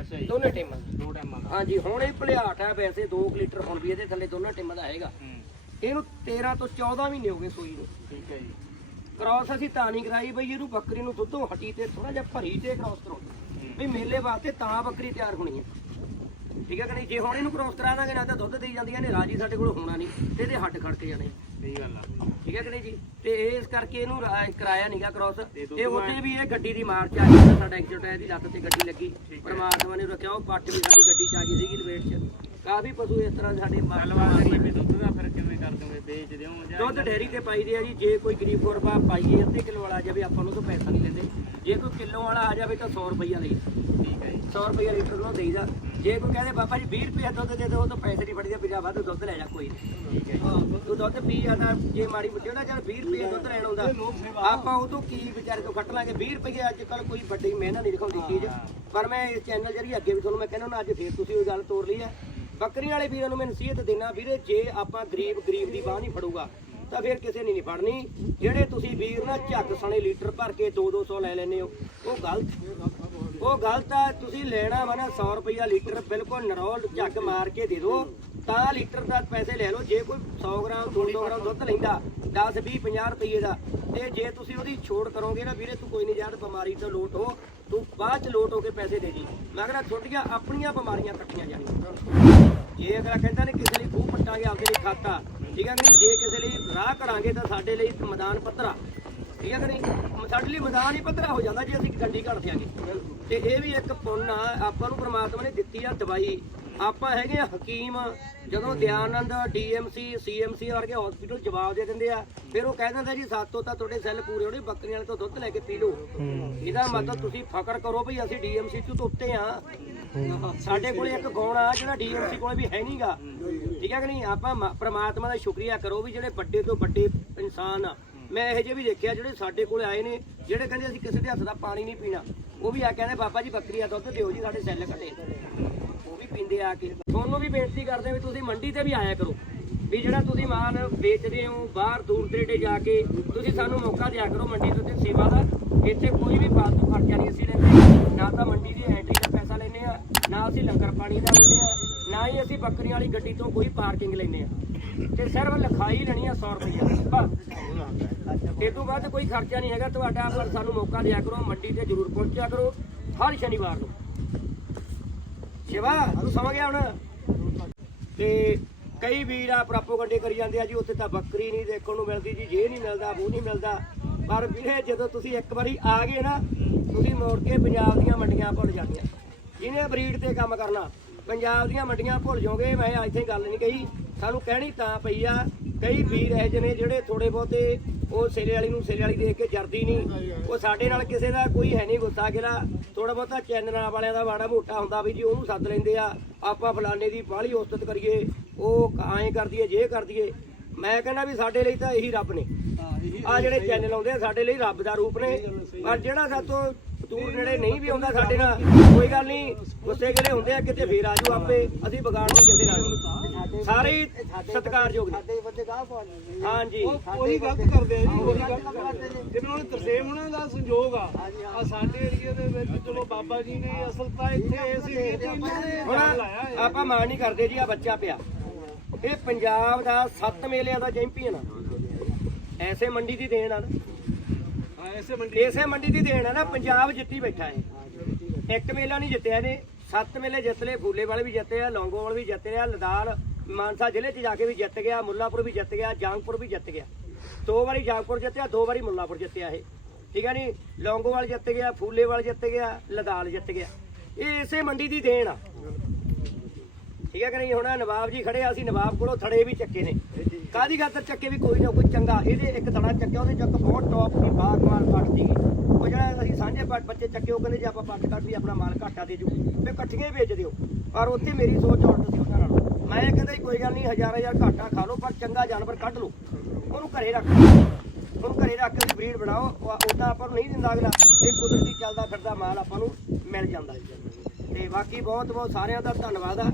ਅੱਛਾ ਜੀ। ਦੋਨੇ ਟੀਮਾਂ ਦੋ। ਟਾਈਮਾਂ ਦਾ। ਹਾਂਜੀ ਹੁਣ ਇਹ ਭਲਿਆਟ ਹੈ ਵੈਸੇ 2 ਲੀਟਰ ਹੁਣ ਵੀ ਇਹਦੇ ਥੱਲੇ ਦੋਨਾਂ ਟੀਮਾਂ ਦਾ ਹੈਗਾ। ਹੂੰ। ਇਹਨੂੰ 13 ਤੋਂ 14 ਮਹੀਨੇ ਹੋ ਗਏ ਸੂਈ ਨੂੰ। ਠੀਕ ਹੈ ਜੀ। ਕ੍ਰਾਸ ਅਸੀਂ ਤਾਂ ਨਹੀਂ ਕਰਾਈ ਬਈ ਇਹਨੂੰ ਬੱਕਰੀ ਨੂੰ ਦੁੱਧੋਂ ਹਟੀ ਤੇ ਥੋੜਾ ਜਿਹਾ ਭਰੀ ਤੇ ਕ੍ਰਾਸ ਕਰਾਉਂਦੇ। ਵੀ ਮੇਲੇ ਵਾਸਤੇ ਤਾਂ ਬੱਕਰੀ ਤਿਆਰ ਹੋਣੀ ਹੈ। ਠੀਕ ਹੈ ਕਿ ਨਹੀਂ? ਜੇ ਹੁਣ ਇਹਨੂੰ ਕ੍ਰਾਸ ਕਰਾ ਦਾਂਗੇ ਨਾ ਤਾਂ ਦੁੱਧ ਦੇਈ ਜਾਂਦੀਆਂ ਨੇ ਰਾਜੀ ਸਾਡੇ ਕੋਲ ਹੋਣਾ ਨਹੀਂ ਤੇ ਇਹਦੇ ਹੱਡ ਖੜਕ ਜਾਣੇ ਆ। ਸਹੀ ਗੱਲ ਆ। ਠੀਕ ਹੈ ਕਿ ਨਹੀਂ ਜੀ? ਤੇ ਇਸ ਕਰਕੇ ਇਹਨੂੰ ਰਾ- ਕਰਾਇਆ ਨਹੀਂਗਾ ਕ੍ਰਾਸ ਤੇ ਉੱਥੇ ਵੀ ਇਹ ਗੱਡੀ ਦੀ ਮਾਰ ਚ ਆ ਗਈ ਸਾਡਾ ਐਕਸੀਡੈਂਟ ਹੋਇਆ ਇਹਦੀ ਲੱਤ ਤੇ ਗੱਡੀ ਲੱਗੀ। ਪਰਮਾਤਮਾ ਨੇ ਰੱਖਿਆ ਉਹ ਪੱਟ ਵੀ ਸਾਡੀ ਗੱਡੀ ਚ ਆ ਗਈ ਸੀਗੀ ਲਵੇਟ ਚ। ਕਾਫੀ ਪਸ਼ੂ ਇਸ ਤਰ੍ਹਾਂ ਸਾਡੇ ਮਾਰ- ਗੱਲਬਾਤ ਕਰੀਏ ਵੀ ਦੁੱਧ ਦਾ ਫਿਰ ਕਿਵੇਂ ਕਰ ਦੋਗੇ? ਵੇਚ ਦਿਓ ਜਾਂ ਦੁੱਧ ਡੈਰੀ ਤੇ ਪਾਈ ਦੇ ਆ ਜੀ ਜੇ ਕੋਈ ਗਰੀਬ ਗੁਰਬਾ ਪਾਈਏ ਅੱਧੇ ਕਿਲੋ ਵਾਲਾ ਆ ਜਾਵੇ ਆਪਾਂ ਨੂੰ ਤਾਂ ਪੈਸਾ ਨਹੀਂ ਲੈਂਦੇ। ਜੇ ਕੋਈ ਕਿਲੋ ਵਾਲਾ ਆ ਜਾਵੇ ਤਾਂ 100 ਰੁਪਈਆ ਲਈ ਠੀਕ ਹੈ ਜੀ। 100 ਰੁਪਈਆ ਲੀਟਰ ਨੂੰ ਦੇਈਦਾ। ਜੇ ਕੋਈ ਕਹਿੰਦੇ ਬਾਬਾ ਜੀ 20 ਰੁਪਏ ਦੁੱਧ ਦੇ ਦਿਓ ਤਾਂ ਪੈਸੇ ਨਹੀਂ ਫੜੀਦੇ ਪੰਜਾਹ ਵੱਧ ਦੁੱਧ ਲੈ ਜਾ, ਕੋਈ ਨੀ। ਠੀਕ ਹੈ ਤੂੰ ਦੁੱਧ ਪੀ ਜਾਂਦਾ, ਜੇ ਮਾੜੀ ਮੁੱਟੀ ਜਿਹੜਾ ਚੱਲ 20 ਰੁਪਏ ਦੁੱਧ ਲੈਣ ਆਉਂਦਾ। ਆਪਾਂ ਉਹ ਤੋਂ ਕੀ ਵਿਚਾਰੇ ਤੋਂ ਕੱਟ ਲਾਂਗੇ? 20 ਰੁਪਏ ਅੱਜ ਕੱਲ ਕੋਈ ਵੱਡੀ ਮਿਹਨਤ ਨਹੀਂ ਦਿਖਾਉਂਦੀ ਚੀਜ਼। ਪਰ ਮੈਂ ਇਸ ਚੈਨਲ ਜਿਹੜੀ ਅੱਗੇ ਵੀ ਤੁਹਾਨੂੰ ਮੈਂ ਕਹਿੰਦਾ ਨਾ, ਅੱਜ ਫੇਰ ਤੁਸੀਂ ਉਹ ਗੱਲ ਤੋਰ ਲਈ ਹੈ। ਬੱਕਰੀਆਂ ਵਾਲੇ ਵੀਰਾਂ ਨੂੰ ਮੈਂ ਨਸੀਹਤ ਦੇਣਾ, ਵੀਰੇ, ਜੇ ਆਪਾਂ ਗਰੀਬ ਗਰੀਬ ਦੀ ਬਾਹ ਨਹੀਂ ਫੜੂਗਾ, ਤਾਂ ਫਿਰ ਕਿਸੇ ਨੇ ਨਹੀਂ ਫੜਨੀ। ਜਿਹੜੇ ਤੁਸੀਂ ਵੀਰ ਨਾ ਝੱਗ ਸਣੇ ਲੀਟਰ ਭਰ ਕੇ 2-200 ਲੈ ਲੈਨੇ ਹੋ, ਉਹ ਗਲਤ। ਉਹ ਗਲਤ ਆ, ਤੁਸੀਂ ਲੈਣਾ ਵਾ ਨਾ 100 ਰੁਪਈਆ ਲੀਟਰ, ਬਿਲਕੁਲ ਨਰੋਲ ਝੱਗ ਮਾਰ ਕੇ ਦੇ ਦਿਓ ਤਾਂ ਲੀਟਰ ਦਾ ਪੈਸੇ ਲੈ ਲਓ, ਜੇ ਕੋਈ 100 ਗ੍ਰਾਮ 200 ਗ੍ਰਾਮ ਦੁੱਧ ਲੈਂਦਾ 10 20 50 ਰੁਪਏ ਦਾ। ਤੇ ਜੇ ਤੁਸੀਂ ਉਹਦੀ ਛੋੜ ਕਰੋਗੇ ਨਾ ਵੀਰੇ, ਤੂੰ ਕੋਈ ਨਹੀਂ ਯਾਰ, ਬਿਮਾਰੀ ਤੋਂ ਲੋਟ ਹੋ, ਤੂੰ ਬਾਅਦ ਚ ਲੋਟ ਹੋ ਕੇ ਪੈਸੇ ਦੇ ਜੀ ਮੈਂ ਕਹਿੰਦਾ, ਤੁਹਾਡੀਆਂ ਆਪਣੀਆਂ ਬਿਮਾਰੀਆਂ ਕੱਟੀਆਂ ਜਾਣੀਆਂ। ਜੇ ਅਗਲਾ ਕਹਿੰਦਾ ਨੇ, ਕਿਸੇ ਲਈ ਖੂਹ ਪੱਟਾਂਗੇ ਆਪਦੇ ਲਈ ਖਾਤਾ, ਠੀਕ ਹੈ ਨਹੀਂ? ਜੇ ਕਿਸੇ ਲਈ ਰਾਹ ਕਰਾਂਗੇ ਤਾਂ ਸਾਡੇ ਲਈ ਮੈਦਾਨ ਪੱਧਰਾ ਠੀਕ ਹੈ ਕਿ ਨਹੀਂ? ਸਾਡੇ ਲਈ ਮੈਦਾਨ ਹੀ ਪੱਧਰਾ ਹੋ ਜਾਂਦਾ ਜੇ ਅਸੀਂ ਗੱਡੀ ਘੜ ਤੇ ਇਹ ਵੀ ਇੱਕ ਪੁੰਨ ਆ ਆਪਾਂ ਨੂੰ ਪ੍ਰਮਾਤਮਾ ਨੇ ਦਿੱਤੀ ਆ ਦਵਾਈ। ਆਪਾਂ ਹੈਗੇ ਆ ਹਕੀਮ ਜਦੋਂ ਦਿਆਨੰਦ ਡੀਐਮਸੀ ਸੀਐਮਸੀ ਵਰਗੇ ਹਸਪੀਟਲ ਜਵਾਬ ਦੇ ਦਿੰਦੇ ਆ ਫਿਰ ਉਹ ਕਹਿ ਦਿੰਦਾ ਜੀ ਸਾਤੋਂ ਤਾਂ ਤੁਹਾਡੇ ਸੈੱਲ ਪੂਰੇ ਹੋਣੇ ਬੱਕਰੀਆਂ ਵਾਲੇ ਤੋਂ ਦੁੱਧ ਲੈ ਕੇ ਪੀ ਲਓ। ਇਹਦਾ ਮਤਲਬ ਤੁਸੀਂ ਫਕਰ ਕਰੋ ਭਈ ਅਸੀਂ ਡੀਐਮਸੀ ਤੋਂ ਉੱਤੇ ਆ। ਸਾਡੇ ਕੋਲੇ ਇੱਕ ਗੁਣ ਆ ਜਿਹੜਾ ਡੀਐਮਸੀ ਕੋਲੇ ਵੀ ਹੈ ਨਹੀਂਗਾ। ਠੀਕ ਹੈ ਕਿ ਨਹੀਂ? ਆਪਾਂ ਪ੍ਰਮਾਤਮਾ ਦਾ ਸ਼ੁਕਰੀਆ ਕਰੋ ਵੀ ਜਿਹੜੇ ਵੱਡੇ ਤੋਂ ਵੱਡੇ ਇਨਸਾਨ ਆ ਮੈਂ ਇਹੋ ਜਿਹੇ ਵੀ ਦੇਖਿਆ ਜਿਹੜੇ ਸਾਡੇ ਕੋਲ ਆਏ ਨੇ, ਜਿਹੜੇ ਕਹਿੰਦੇ ਅਸੀਂ ਕਿਸੇ ਦੇ ਹੱਥ ਦਾ ਪਾਣੀ ਨਹੀਂ ਪੀਣਾ। ਉਹ ਵੀ ਆ ਕਹਿੰਦੇ ਬਾਬਾ ਜੀ ਬੱਕਰੀ ਦਾ ਦੁੱਧ ਦਿਓ ਜੀ, ਸਾਡੇ ਸੈੱਲ ਘਟੇ ਉਹ ਵੀ ਪੀਂਦੇ ਆ ਕੇ। ਤੁਹਾਨੂੰ ਵੀ ਬੇਨਤੀ ਕਰਦੇ ਵੀ ਤੁਸੀਂ ਮੰਡੀ ਤੇ ਵੀ ਆਇਆ ਕਰੋ। ਵੀ ਜਿਹੜਾ ਤੁਸੀਂ ਮਾਲ ਵੇਚਦੇ ਹੋ, ਬਾਹਰ ਦੂਰ ਦਰੇਡੇ ਜਾ ਕੇ, ਤੁਸੀਂ ਸਾਨੂੰ ਮੌਕਾ ਦਿਆ ਕਰੋ ਮੰਡੀ ਤੋਂ ਤੇ ਸੇਵਾ ਦਾ। ਇੱਥੇ ਕੋਈ ਵੀ ਫਾਲਤੂ ਖਰਚਾ ਨਹੀਂ ਅਸੀਂ ਲੈਂਦੇ। ਨਾ ਤਾਂ ਮੰਡੀ ਦੀ ਐਂਟਰੀ ਦਾ ਪੈਸਾ ਲੈਂਦੇ ਆ, ਨਾ ਅਸੀਂ ਲੰਗਰ ਪਾਣੀ ਦਾ ਲੈਂਦੇ ਆ, ਨਾ ਹੀ ਅਸੀਂ ਬੱਕਰੀਆਂ ਵਾਲੀ ਗੱਡੀ ਤੋਂ ਕੋਈ ਪਾਰਕਿੰਗ ਲੈਂਦੇ ਆ। ਤੇ ਸਿਰਫ ਲਿਖਾਈ ਲੈਣੀ ਆ 100 ਰੁਪਈਆ। ਬਸ। ਇਹ ਤੋਂ ਬਾਅਦ ਕੋਈ ਖਰਚਾ ਨਹੀਂ ਹੈਗਾ, ਤੁਹਾਡਾ ਪਰ ਸਾਨੂੰ ਮੌਕਾ ਦਿਆ ਕਰੋ, ਮੰਡੀ ਤੇ ਜ਼ਰੂਰ ਪਹੁੰਚਿਆ ਕਰੋ, ਹਰ ਸ਼ਨੀਵਾਰ ਨੂੰ। ਸ਼ਿਵਾ, ਤੂੰ ਸਮਝ ਗਿਆ ਹੁਣ? ਤੇ ਕਈ ਵੀਰ ਆ ਪ੍ਰੋਪੋਗੰਡੇ ਕਰੀ ਜਾਂਦੇ ਆ ਜੀ, ਉੱਥੇ ਤਾਂ ਬੱਕਰੀ ਨਹੀਂ ਦੇਖਣ ਨੂੰ ਮਿਲਦੀ ਜੀ, ਜੇ ਨਹੀਂ ਮਿਲਦਾ, ਉਹ ਨਹੀਂ ਮਿਲਦਾ। ਪਰ ਵੀਰੇ, ਜਦੋਂ ਤੁਸੀਂ ਇੱਕ ਵਾਰੀ ਆ ਗਏ ਨਾ, ਤੁਸੀਂ ਮੋੜ ਕੇ ਪੰਜਾਬ ਦੀਆਂ ਮੰਡੀਆਂ ਭੁੱਲ ਜਾਂਦੀਆਂ ਜਿਹਨੇ ਬਰੀਡ ਤੇ ਕੰਮ ਕਰਨਾ? ਪੰਜਾਬ ਦੀਆਂ ਮੰਡੀਆਂ ਭੁੱਲ ਜਾਓਗੇ, ਮੈਂ ਇੱਥੇ ਗੱਲ ਨਹੀਂ ਕਹੀ। ਸਾਨੂੰ ਕਹਿਣੀ ਤਾਂ ਪਈ ਆ, ਕਈ ਵੀਰ ਇਹ ਜਿਹੇ ਨੇ ਜਿਹੜੇ ਥੋੜੇ ਬਹੁਤੇ ਉਹ ਸੇਲੇ ਵਾਲੀ ਨੂੰ ਸੇਲੇ ਵਾਲੀ ਦੇਖ ਕੇ ਜਰਦੀ ਨਹੀਂ। ਉਹ ਸਾਡੇ ਨਾਲ ਕਿਸੇ ਦਾ ਕੋਈ ਹੈ ਨਹੀਂ ਗੁੱਸਾ ਗਿਲਾ। ਥੋੜਾ ਬਹੁਤਾ ਚੈਨਲਾਂ ਵਾਲਿਆਂ ਦਾ ਮਾੜਾ ਮੋਟਾ ਹੁੰਦਾ ਵੀ ਜੀ ਉਹਨੂੰ ਸੱਦ ਲੈਂਦੇ ਆ। ਆਪਾਂ ਫਲਾਣੇ ਦੀ ਬਾਹਲੀ ਉਸਤਤ ਕਰੀਏ। ਉਹ ਐਂ ਕਰ ਦਈਏ ਜੇ ਕਰ ਦਈਏ ਮੈਂ ਕਹਿੰਦਾ ਵੀ ਸਾਡੇ ਲਈ ਤਾਂ ਇਹੀ ਰੱਬ ਨੇ। ਆ ਜਿਹੜੇ ਚੈਨਲ ਆਉਂਦੇ ਆ ਸਾਡੇ ਲਈ ਰੱਬ ਦਾ ਰੂਪ ਨੇ। ਪਰ ਜਿਹੜਾ ਸਾਤੋਂ ਦੂਰ ਨੇੜੇ ਨਹੀਂ ਵੀ ਆਉਂਦਾ ਸਾਡੇ ਨਾਲ ਕੋਈ ਗੱਲ ਨਹੀਂ। ਗੁੱਸੇ ਗਿਲੇ ਹੁੰਦੇ ਆ ਕਿਤੇ ਫੇਰ ਆਜੂ ਆਪੇ। ਅਸੀਂ ਵਿਗਾੜ ਨਹੀਂ ਕਿਸੇ ਨਾਲ। ਨਹੀਂ ਸਾਰੇ ਹੀ ਸਤਿਕਾਰਯੋਗ ਨੇ। ਹਾਂਜੀ। ਉਹੀ ਗਲਤ ਕਰਦੇ ਆ ਜੀ ਉਹੀ ਗਲਤ ਕਰਦੇ ਆ ਜਿਨ੍ਹਾਂ ਨੂੰ ਤਰਸੇਮ ਉਹਨਾਂ ਦਾ ਸੰਯੋਗ ਆ। ਆ ਸਾਡੇ ਏਰੀਆ ਦੇ ਵਿੱਚ ਚਲੋ ਬਾਬਾ ਜੀ ਨੇ ਅਸਲ ਤਾਂ ਇੱਥੇ ਇਸ ਏਰੀਏ ਤੇ ਇਹਨਾਂ ਨੇ ਲਾਇਆ। ਆਪਾਂ ਮਾਣ ਨਹੀਂ ਕਰਦੇ ਜੀ ਆ ਬੱਚਾ ਪਿਆ। ਇਹ ਪੰਜਾਬ ਦਾ ਸੱਤ ਮੇਲਿਆਂ ਦਾ ਚੈਂਪੀਅਨ ਆ। ਐਸੇ ਮੰਡੀ ਦੀ ਦੇਣ ਆ ਨਾ। ਹਾਂ ਐਸੇ ਮੰਡੀ ਦੀ ਦੇਣ ਆ ਨਾ ਪੰਜਾਬ ਜਿੱਤੀ ਬੈਠਾ ਹੈ। ਇੱਕ ਮੇਲਾ ਨਹੀਂ ਜਿੱਤਿਆ ਇਹਨੇ। ਸੱਤ ਮੇਲੇ ਜਿੱਤ ਲਏ ਫੂਲੇ ਵਾਲੇ ਵੀ ਜਿੱਤੇ ਆ ਲੌਂਗੋਵਾਲ ਵੀ ਜਿੱਤ ਲਿਆ ਲਦਾਲ ਮਾਨਸਾ ਜ਼ਿਲ੍ਹੇ 'ਚ ਜਾ ਕੇ ਵੀ ਜਿੱਤ ਗਿਆ, ਮੁੱਲਾਪੁਰ ਵੀ ਜਿੱਤ ਗਿਆ ਜਾਂਗਪੁਰ ਵੀ ਜਿੱਤ ਗਿਆ। ਦੋ ਵਾਰੀ ਜਾਂਗਪੁਰ ਜਿੱਤਿਆ, ਦੋ ਵਾਰੀ ਮੁੱਲਾਪੁਰ ਜਿੱਤਿਆ ਇਹ। ਠੀਕ ਹੈ ਨਹੀਂ ਲੌਂਗੋਵਾਲ ਜਿੱਤ ਗਿਆ, ਫੂਲੇਵਾਲ ਜਿੱਤ ਗਿਆ, ਲਦਾਲ ਜਿੱਤ ਗਿਆ। ਇਹ ਇਸੇ ਮੰਡੀ ਦੀ ਦੇਣ ਆ। ਠੀਕ ਹੈ ਕਿ ਨਹੀਂ? ਹੁਣ ਨਵਾਬ ਜੀ ਖੜੇ ਆ, ਅਸੀਂ ਨਵਾਬ ਕੋਲੋਂ ਥੜੇ ਵੀ ਚੱਕੇ ਨੇ। ਕਾਦੀ ਖਾਤਰ ਚੱਕੇ ਵੀ ਕੋਈ ਨਾ ਕੋਈ ਚੰਗਾ? ਇਹਦੇ ਇੱਕ ਥੜਾ ਚੱਕਿਆ, ਉਹਦੇ ਚੱਕ ਬਹੁਤ ਟੌਪ ਦੀ ਬਾਗ ਮਾਲ ਫੜਦੀ ਉਹ ਜਿਹੜਾ ਅਸੀਂ ਸਾਂਝੇ ਬ- ਬੱਚੇ ਚੱਕੇ, ਉਹ ਕਹਿੰਦੇ ਜੇ ਆਪਾਂ ਪੱਟ ਕੱਢ ਵੀ ਆਪਣਾ ਮਾਲ ਘਾਟਾ ਦੇ ਜੂ। ਤੇ ਇਕੱਠੀਆਂ ਵੇਚ ਦਿਓ। ਪਰ ਉੱਥੇ ਮੇਰੀ ਸੋਚ ਉਲਟ ਸੀ ਉਹਨਾਂ ਨਾਲ। ਮੈਂ ਕਹਿੰਦਾ ਜੀ, ਕੋਈ ਗੱਲ ਨਹੀਂ, ਹਜ਼ਾਰ ਹਜ਼ਾਰ ਘਾਟਾ ਖਾ ਲਓ, ਪਰ ਚੰਗਾ ਜਾਨਵਰ ਕੱਢ ਲਓ। ਉਹਨੂੰ ਘਰੇ ਰੱਖ ਉਹਨੂੰ ਘਰੇ ਰੱਖ ਕੇ ਬਰੀਡ ਬਣਾਓ ਉਹਦਾ ਆਪਾਂ ਨੂੰ ਨਹੀਂ ਦਿੰਦਾ ਅਗਲਾ। ਇਹ ਕੁਦਰਤੀ ਚੱਲਦਾ ਫਿਰਦਾ ਮਾਲ ਆਪਾਂ ਨੂੰ ਮਿਲ ਜਾਂਦਾ ਜੀ। ਤੇ ਬਾਕੀ ਬਹੁਤ ਬਹੁਤ ਸਾਰਿਆਂ ਦਾ ਧੰਨਵਾਦ ਆ।